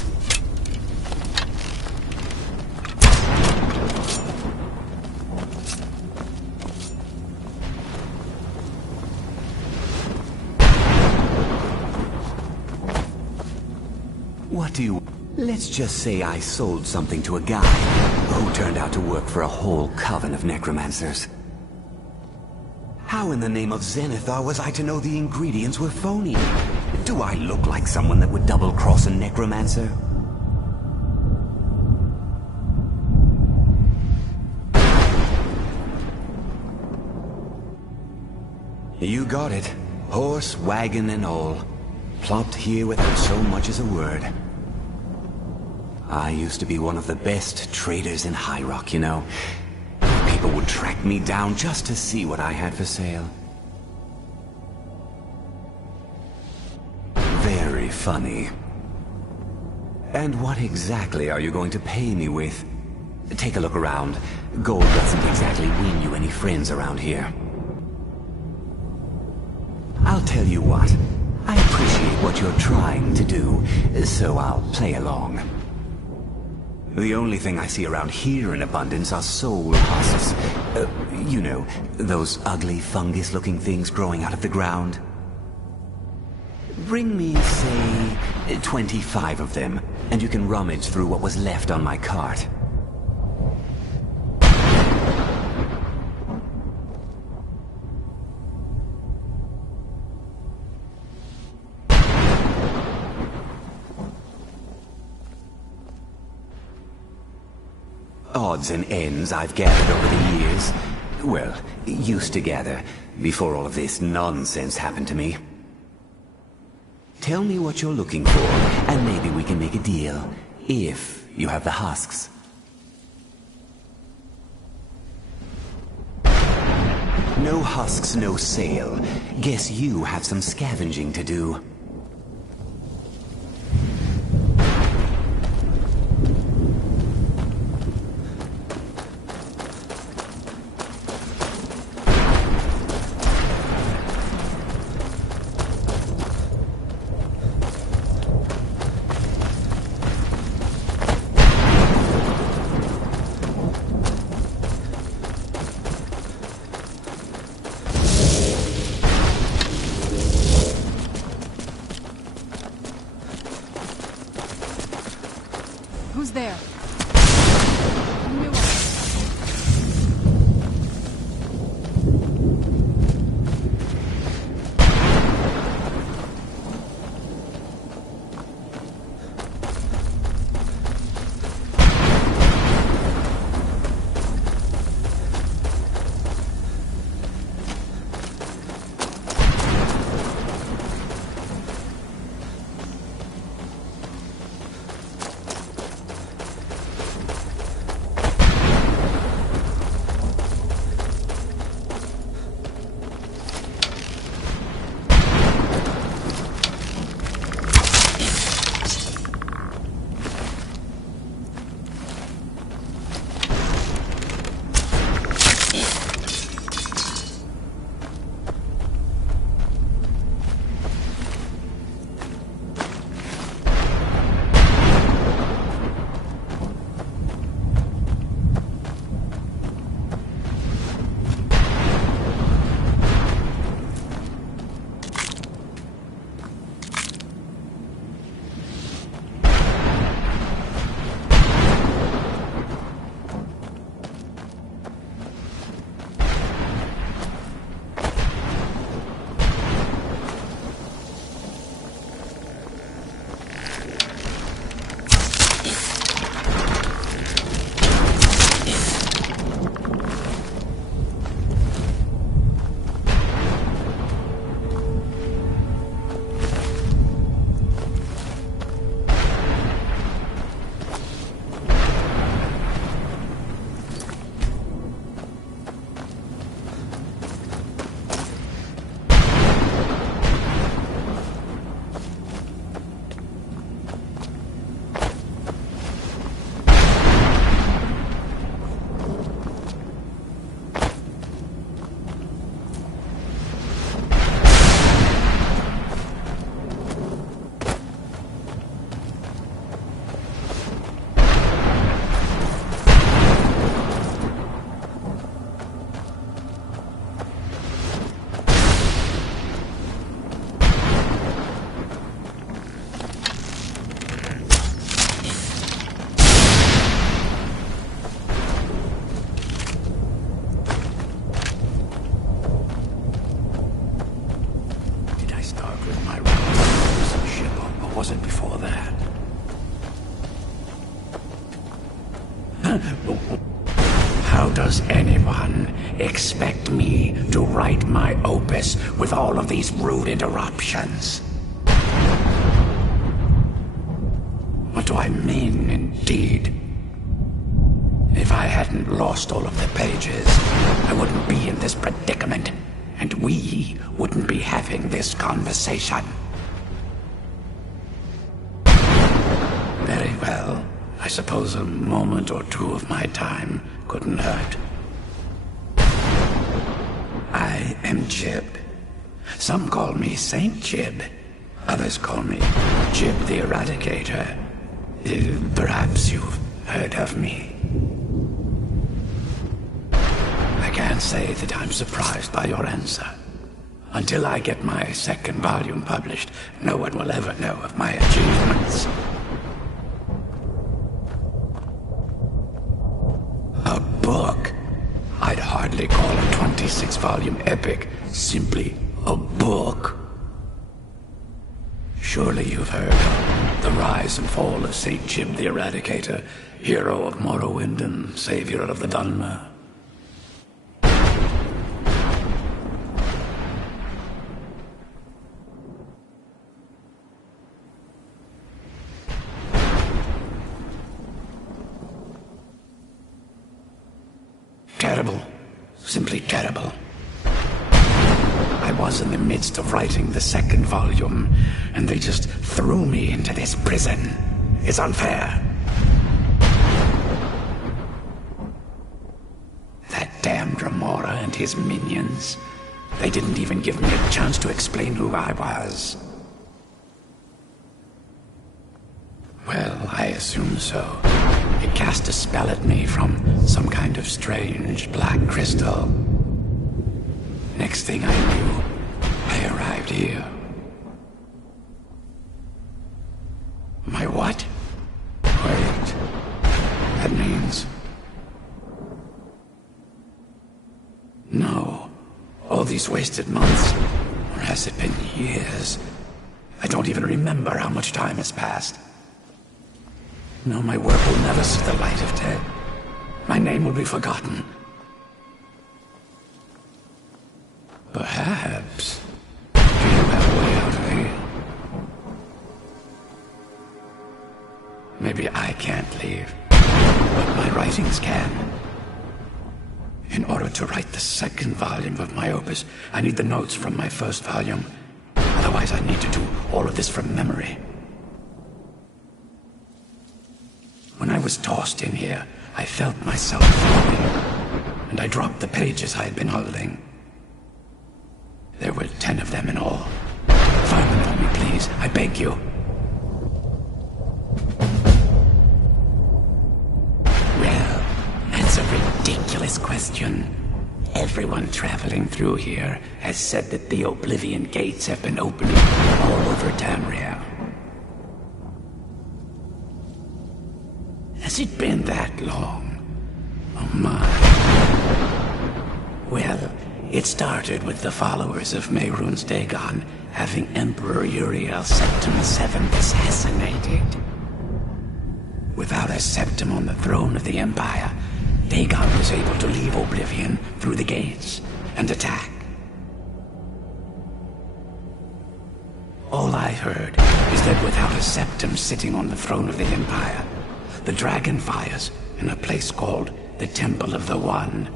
What do you... Let's just say I sold something to a guy who turned out to work for a whole coven of necromancers. How in the name of Zenithar was I to know the ingredients were phony? Do I look like someone that would double-cross a necromancer? You got it. Horse, wagon, and all. Plopped here without so much as a word. I used to be one of the best traders in High Rock, you know. People would track me down just to see what I had for sale. Very funny. And what exactly are you going to pay me with? Take a look around. Gold doesn't exactly win you any friends around here. I'll tell you what. I appreciate what you're trying to do, so I'll play along. The only thing I see around here in abundance are soul husks. You know, those ugly fungus-looking things growing out of the ground. Bring me, say, 25 of them, and you can rummage through what was left on my cart. Odds and ends I've gathered over the years. Well, used to gather, before all of this nonsense happened to me. Tell me what you're looking for, and maybe we can make a deal, if you have the husks. No husks, no sale. Guess you have some scavenging to do. Who's there? How does anyone expect me to write my opus with all of these rude interruptions? What do I mean in Indeed. If I hadn't lost all of the pages, I wouldn't be in this predicament, and we wouldn't be having this conversation. Very well. I suppose a moment or two of my time couldn't hurt. I am Jib. Some call me Saint Jib. Others call me Jib the Eradicator. Perhaps you've heard of me. I can't say that I'm surprised by your answer. Until I get my second volume published, no one will ever know of my achievements. A book? I'd hardly call a 26-volume epic simply a book. Surely you've heard of the rise and fall of Saint Jib the Eradicator, hero of Morrowind and savior of the Dunmer. Terrible. Simply terrible. I was in the midst of writing the second volume, and they just threw me into this prison. It's unfair. That damned Remora and his minions. They didn't even give me a chance to explain who I was. Well, I assume so. It cast a spell at me from some kind of strange black crystal. Next thing I knew, I arrived here. My what? Wait. That means... No. All these wasted months. Or has it been years? I don't even remember how much time has passed. No, my work will never see the light of day. My name will be forgotten. Perhaps you have a way out of here. Maybe I can't leave, but my writings can. In order to write the second volume of my opus, I need the notes from my first volume. Otherwise, I need to do all of this from memory. When I was tossed in here, I felt myself falling, and I dropped the pages I had been holding. There were 10 of them in all. Find them for me, please. I beg you. Well, that's a ridiculous question. Everyone traveling through here has said that the Oblivion gates have been opening all over Tamriel. Has it been that long? Oh my. Well, it started with the followers of Mehrunes Dagon having Emperor Uriel Septim VII assassinated. Without a Septim on the throne of the Empire, Dagon was able to leave Oblivion through the gates and attack. All I heard is that without a Septim sitting on the throne of the Empire, the dragon fires in a place called the Temple of the One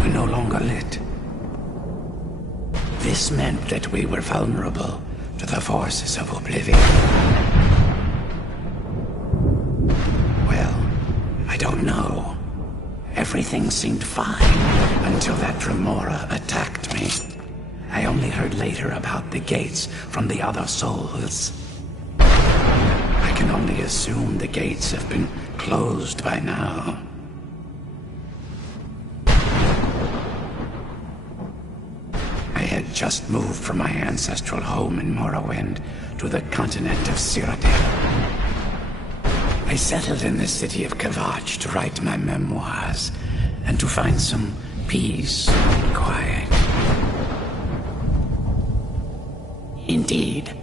were no longer lit. This meant that we were vulnerable to the forces of Oblivion. Well, I don't know. Everything seemed fine until that Remora attacked me. I only heard later about the gates from the other souls. I can only assume the gates have been closed by now. I had just moved from my ancestral home in Morrowind to the continent of Cyrodiil. I settled in the city of Kavach to write my memoirs and to find some peace and quiet. Indeed,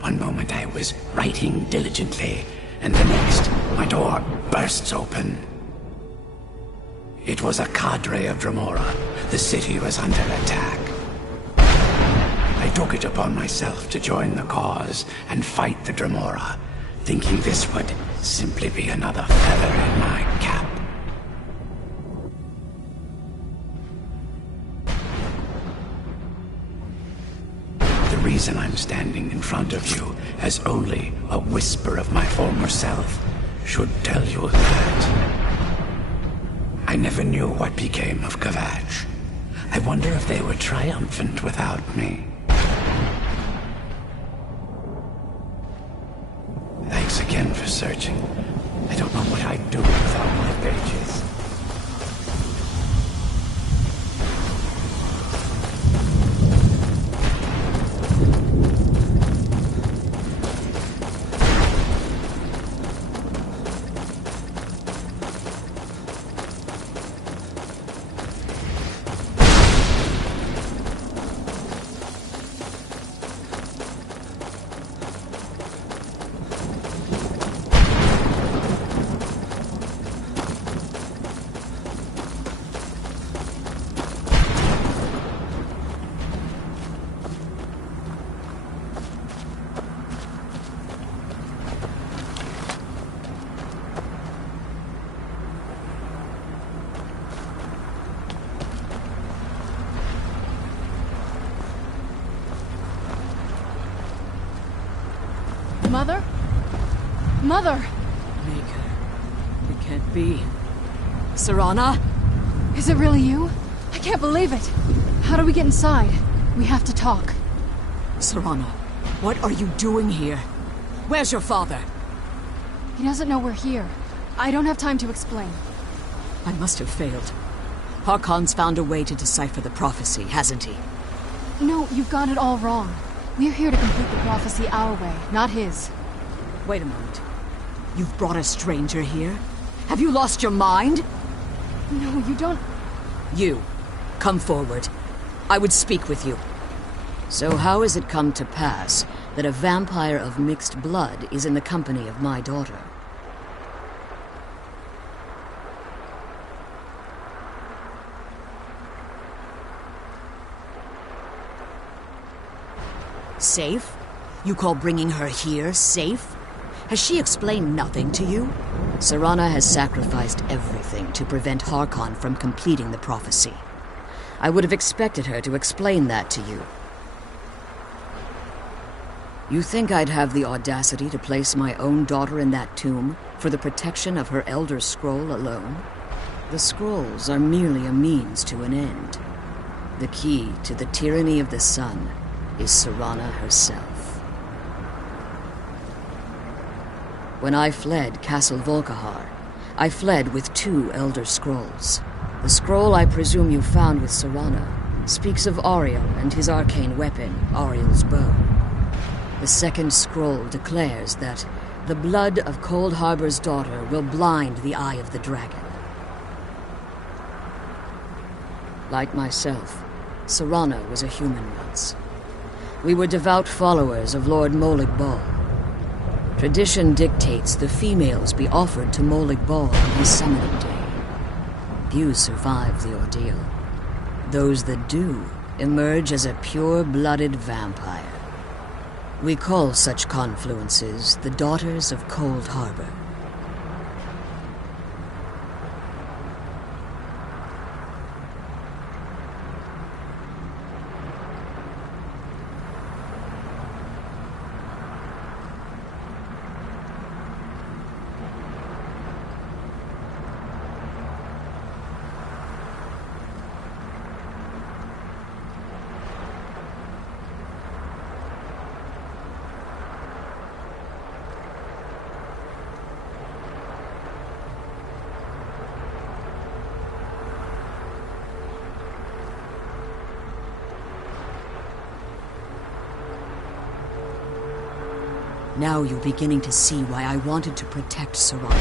one moment I was writing diligently, and the next, my door bursts open. It was a cadre of Dremora. The city was under attack. I took it upon myself to join the cause and fight the Dremora, thinking this would simply be another feather in my cap. The reason I'm standing in front of you as only a whisper of my former self should tell you that I never knew what became of Kavach. I wonder if they were triumphant without me. Thanks again for searching. I don't know what I'd do without my pages. Mother? Mother! Maker. It can't be. Serana? Is it really you? I can't believe it. How do we get inside? We have to talk. Serana, what are you doing here? Where's your father? He doesn't know we're here. I don't have time to explain. I must have failed. Harkon's found a way to decipher the prophecy, hasn't he? No, you've got it all wrong. We're here to complete the prophecy our way, not his. Wait a moment. You've brought a stranger here? Have you lost your mind? No, you don't... You, come forward. I would speak with you. So how has it come to pass that a vampire of mixed blood is in the company of my daughter? Safe? You call bringing her here safe? Has she explained nothing to you? Serana has sacrificed everything to prevent Harkon from completing the prophecy. I would have expected her to explain that to you. You think I'd have the audacity to place my own daughter in that tomb for the protection of her Elder Scroll alone? The scrolls are merely a means to an end. The key to the tyranny of the sun is Serana herself. When I fled Castle Volkihar, I fled with 2 Elder Scrolls. The scroll I presume you found with Serana speaks of Ariel and his arcane weapon, Ariel's bow. The second scroll declares that the blood of Cold Harbor's daughter will blind the eye of the dragon. Like myself, Serana was a human once. We were devout followers of Lord Molig Bal. Tradition dictates the females be offered to Molig Bal on his summoning day. Few survive the ordeal. Those that do emerge as a pure-blooded vampire. We call such confluences the Daughters of Cold Harbor. Now you're beginning to see why I wanted to protect Serana,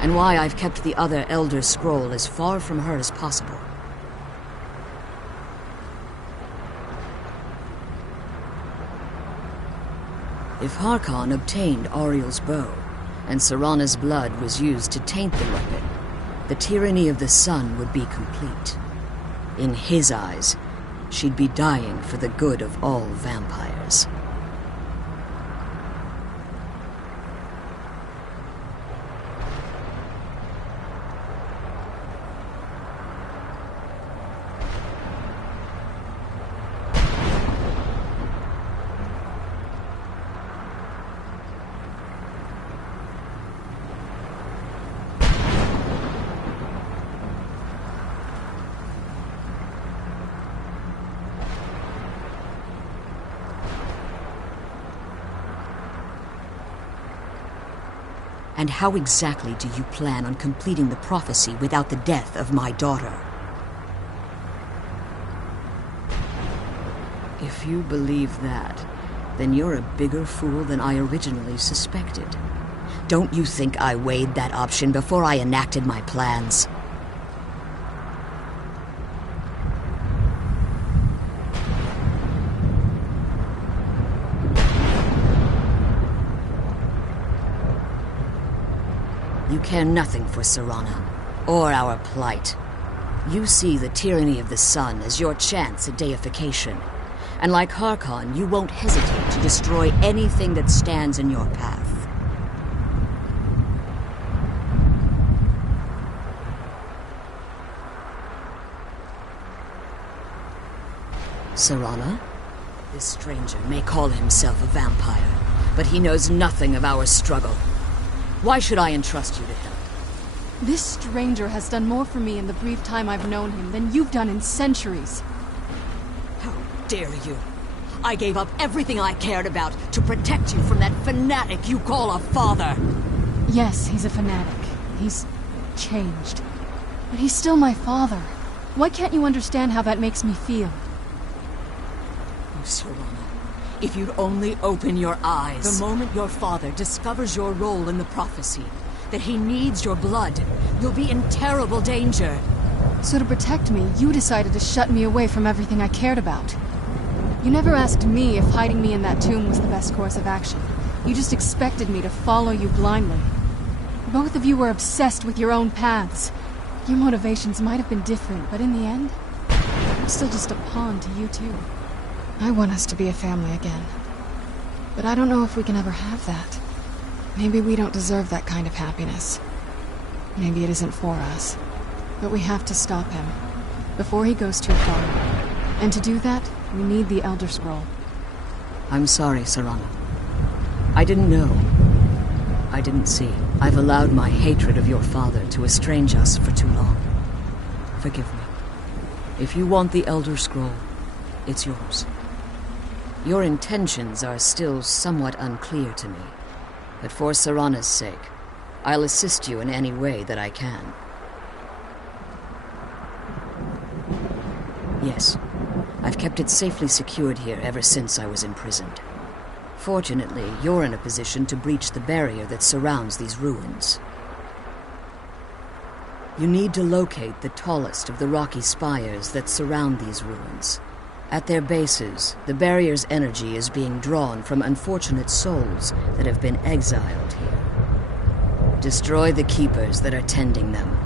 and why I've kept the other Elder Scroll as far from her as possible. If Harkon obtained Ariel's bow, and Serana's blood was used to taint the weapon, the tyranny of the sun would be complete. In his eyes, she'd be dying for the good of all vampires. And how exactly do you plan on completing the prophecy without the death of my daughter? If you believe that, then you're a bigger fool than I originally suspected. Don't you think I weighed that option before I enacted my plans? You care nothing for Serana, or our plight. You see the tyranny of the sun as your chance at deification. And like Harkon, you won't hesitate to destroy anything that stands in your path. Serana? This stranger may call himself a vampire, but he knows nothing of our struggle. Why should I entrust you to him? This stranger has done more for me in the brief time I've known him than you've done in centuries. How dare you? I gave up everything I cared about to protect you from that fanatic you call a father. Yes, he's a fanatic. He's changed. But he's still my father. Why can't you understand how that makes me feel? Oh, Serana, if you'd only open your eyes. The moment your father discovers your role in the prophecy, that he needs your blood, you'll be in terrible danger. So to protect me, you decided to shut me away from everything I cared about. You never asked me if hiding me in that tomb was the best course of action. You just expected me to follow you blindly. Both of you were obsessed with your own paths. Your motivations might have been different, but in the end, I'm still just a pawn to you two. I want us to be a family again. But I don't know if we can ever have that. Maybe we don't deserve that kind of happiness. Maybe it isn't for us. But we have to stop him, before he goes too far. And to do that, we need the Elder Scroll. I'm sorry, Serana. I didn't know. I didn't see. I've allowed my hatred of your father to estrange us for too long. Forgive me. If you want the Elder Scroll, it's yours. Your intentions are still somewhat unclear to me, but for Serana's sake, I'll assist you in any way that I can. Yes, I've kept it safely secured here ever since I was imprisoned. Fortunately, you're in a position to breach the barrier that surrounds these ruins. You need to locate the tallest of the rocky spires that surround these ruins. At their bases, the barrier's energy is being drawn from unfortunate souls that have been exiled here. Destroy the keepers that are tending them,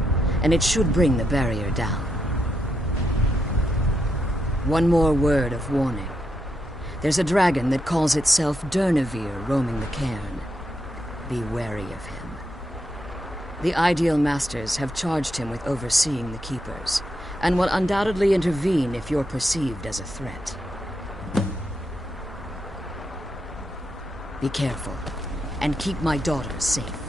and it should bring the barrier down. One more word of warning. There's a dragon that calls itself Durnevere roaming the cairn. Be wary of him. The Ideal Masters have charged him with overseeing the keepers, and will undoubtedly intervene if you're perceived as a threat. Be careful, and keep my daughter safe.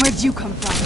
Where'd you come from?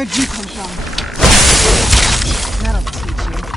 Where'd you come from? That'll teach you.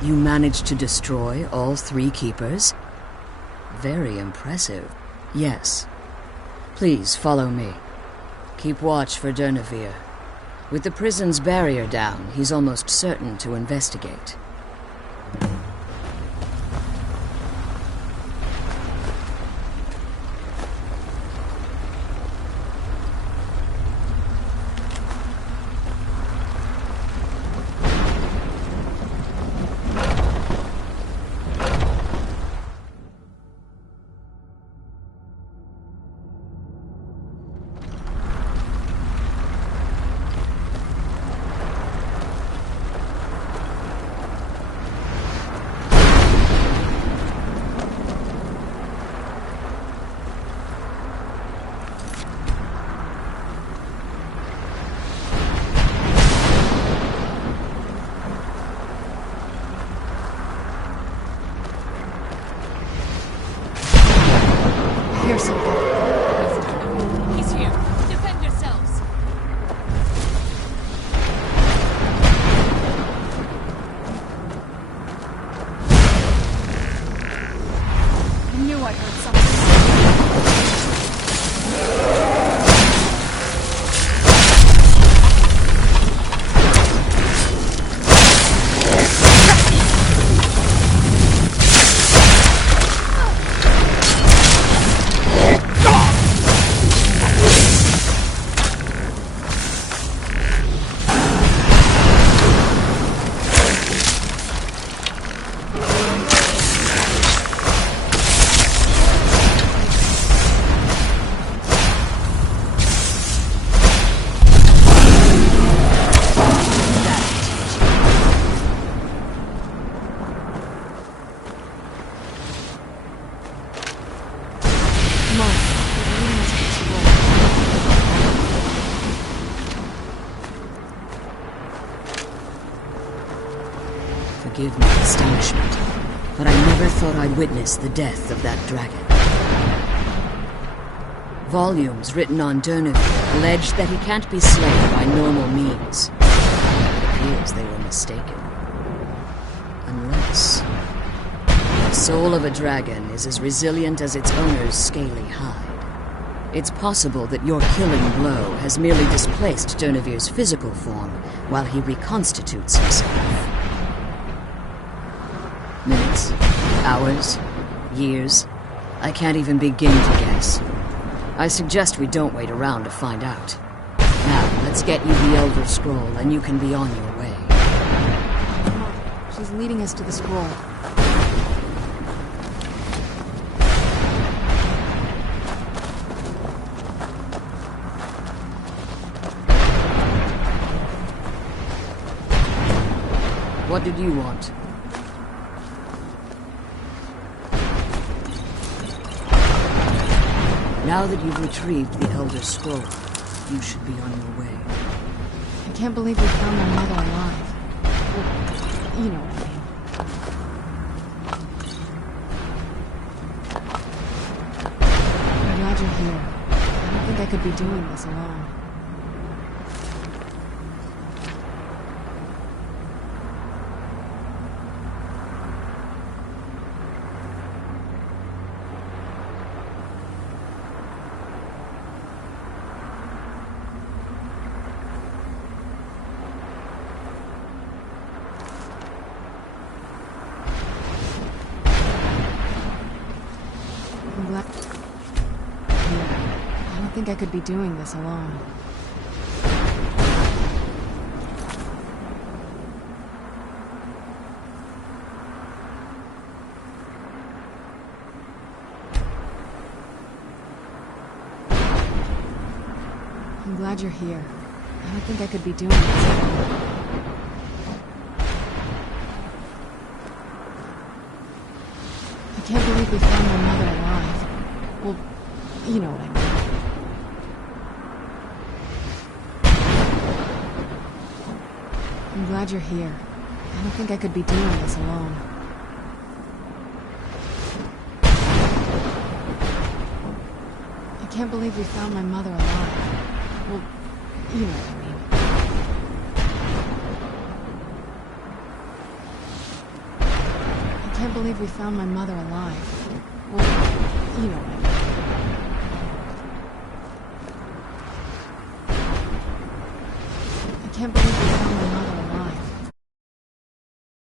You managed to destroy all 3 keepers? Very impressive. Yes. Please follow me. Keep watch for Durnevere. With the prison's barrier down, he's almost certain to investigate. Here's something. He's here. Defend yourselves. I knew I heard something. Forgive my astonishment, but I never thought I'd witness the death of that dragon. Volumes written on Durnevere allege that he can't be slain by normal means. It appears they were mistaken. Unless... the soul of a dragon is as resilient as its owner's scaly hide. It's possible that your killing blow has merely displaced Durnevere's physical form while he reconstitutes himself. Minutes, hours, years. I can't even begin to guess. I suggest we don't wait around to find out. Now, let's get you the Elder Scroll and you can be on your way. She's leading us to the scroll. What did you want? Now that you've retrieved the Elder Scroll, you should be on your way. I can't believe we found my mother alive. Well, you know what I mean. I'm glad you're here. I don't think I could be doing this alone. I don't think I could be doing this alone. I'm glad you're here. I don't think I could be doing this alone. I can't believe we found my mother alive. Well, you know what I mean. I'm glad you're here. I don't think I could be doing this alone. I can't believe we found my mother alive. Well, you know what I mean. I can't believe we found my mother alive. Well, you know what I mean. I can't believe we found my mother.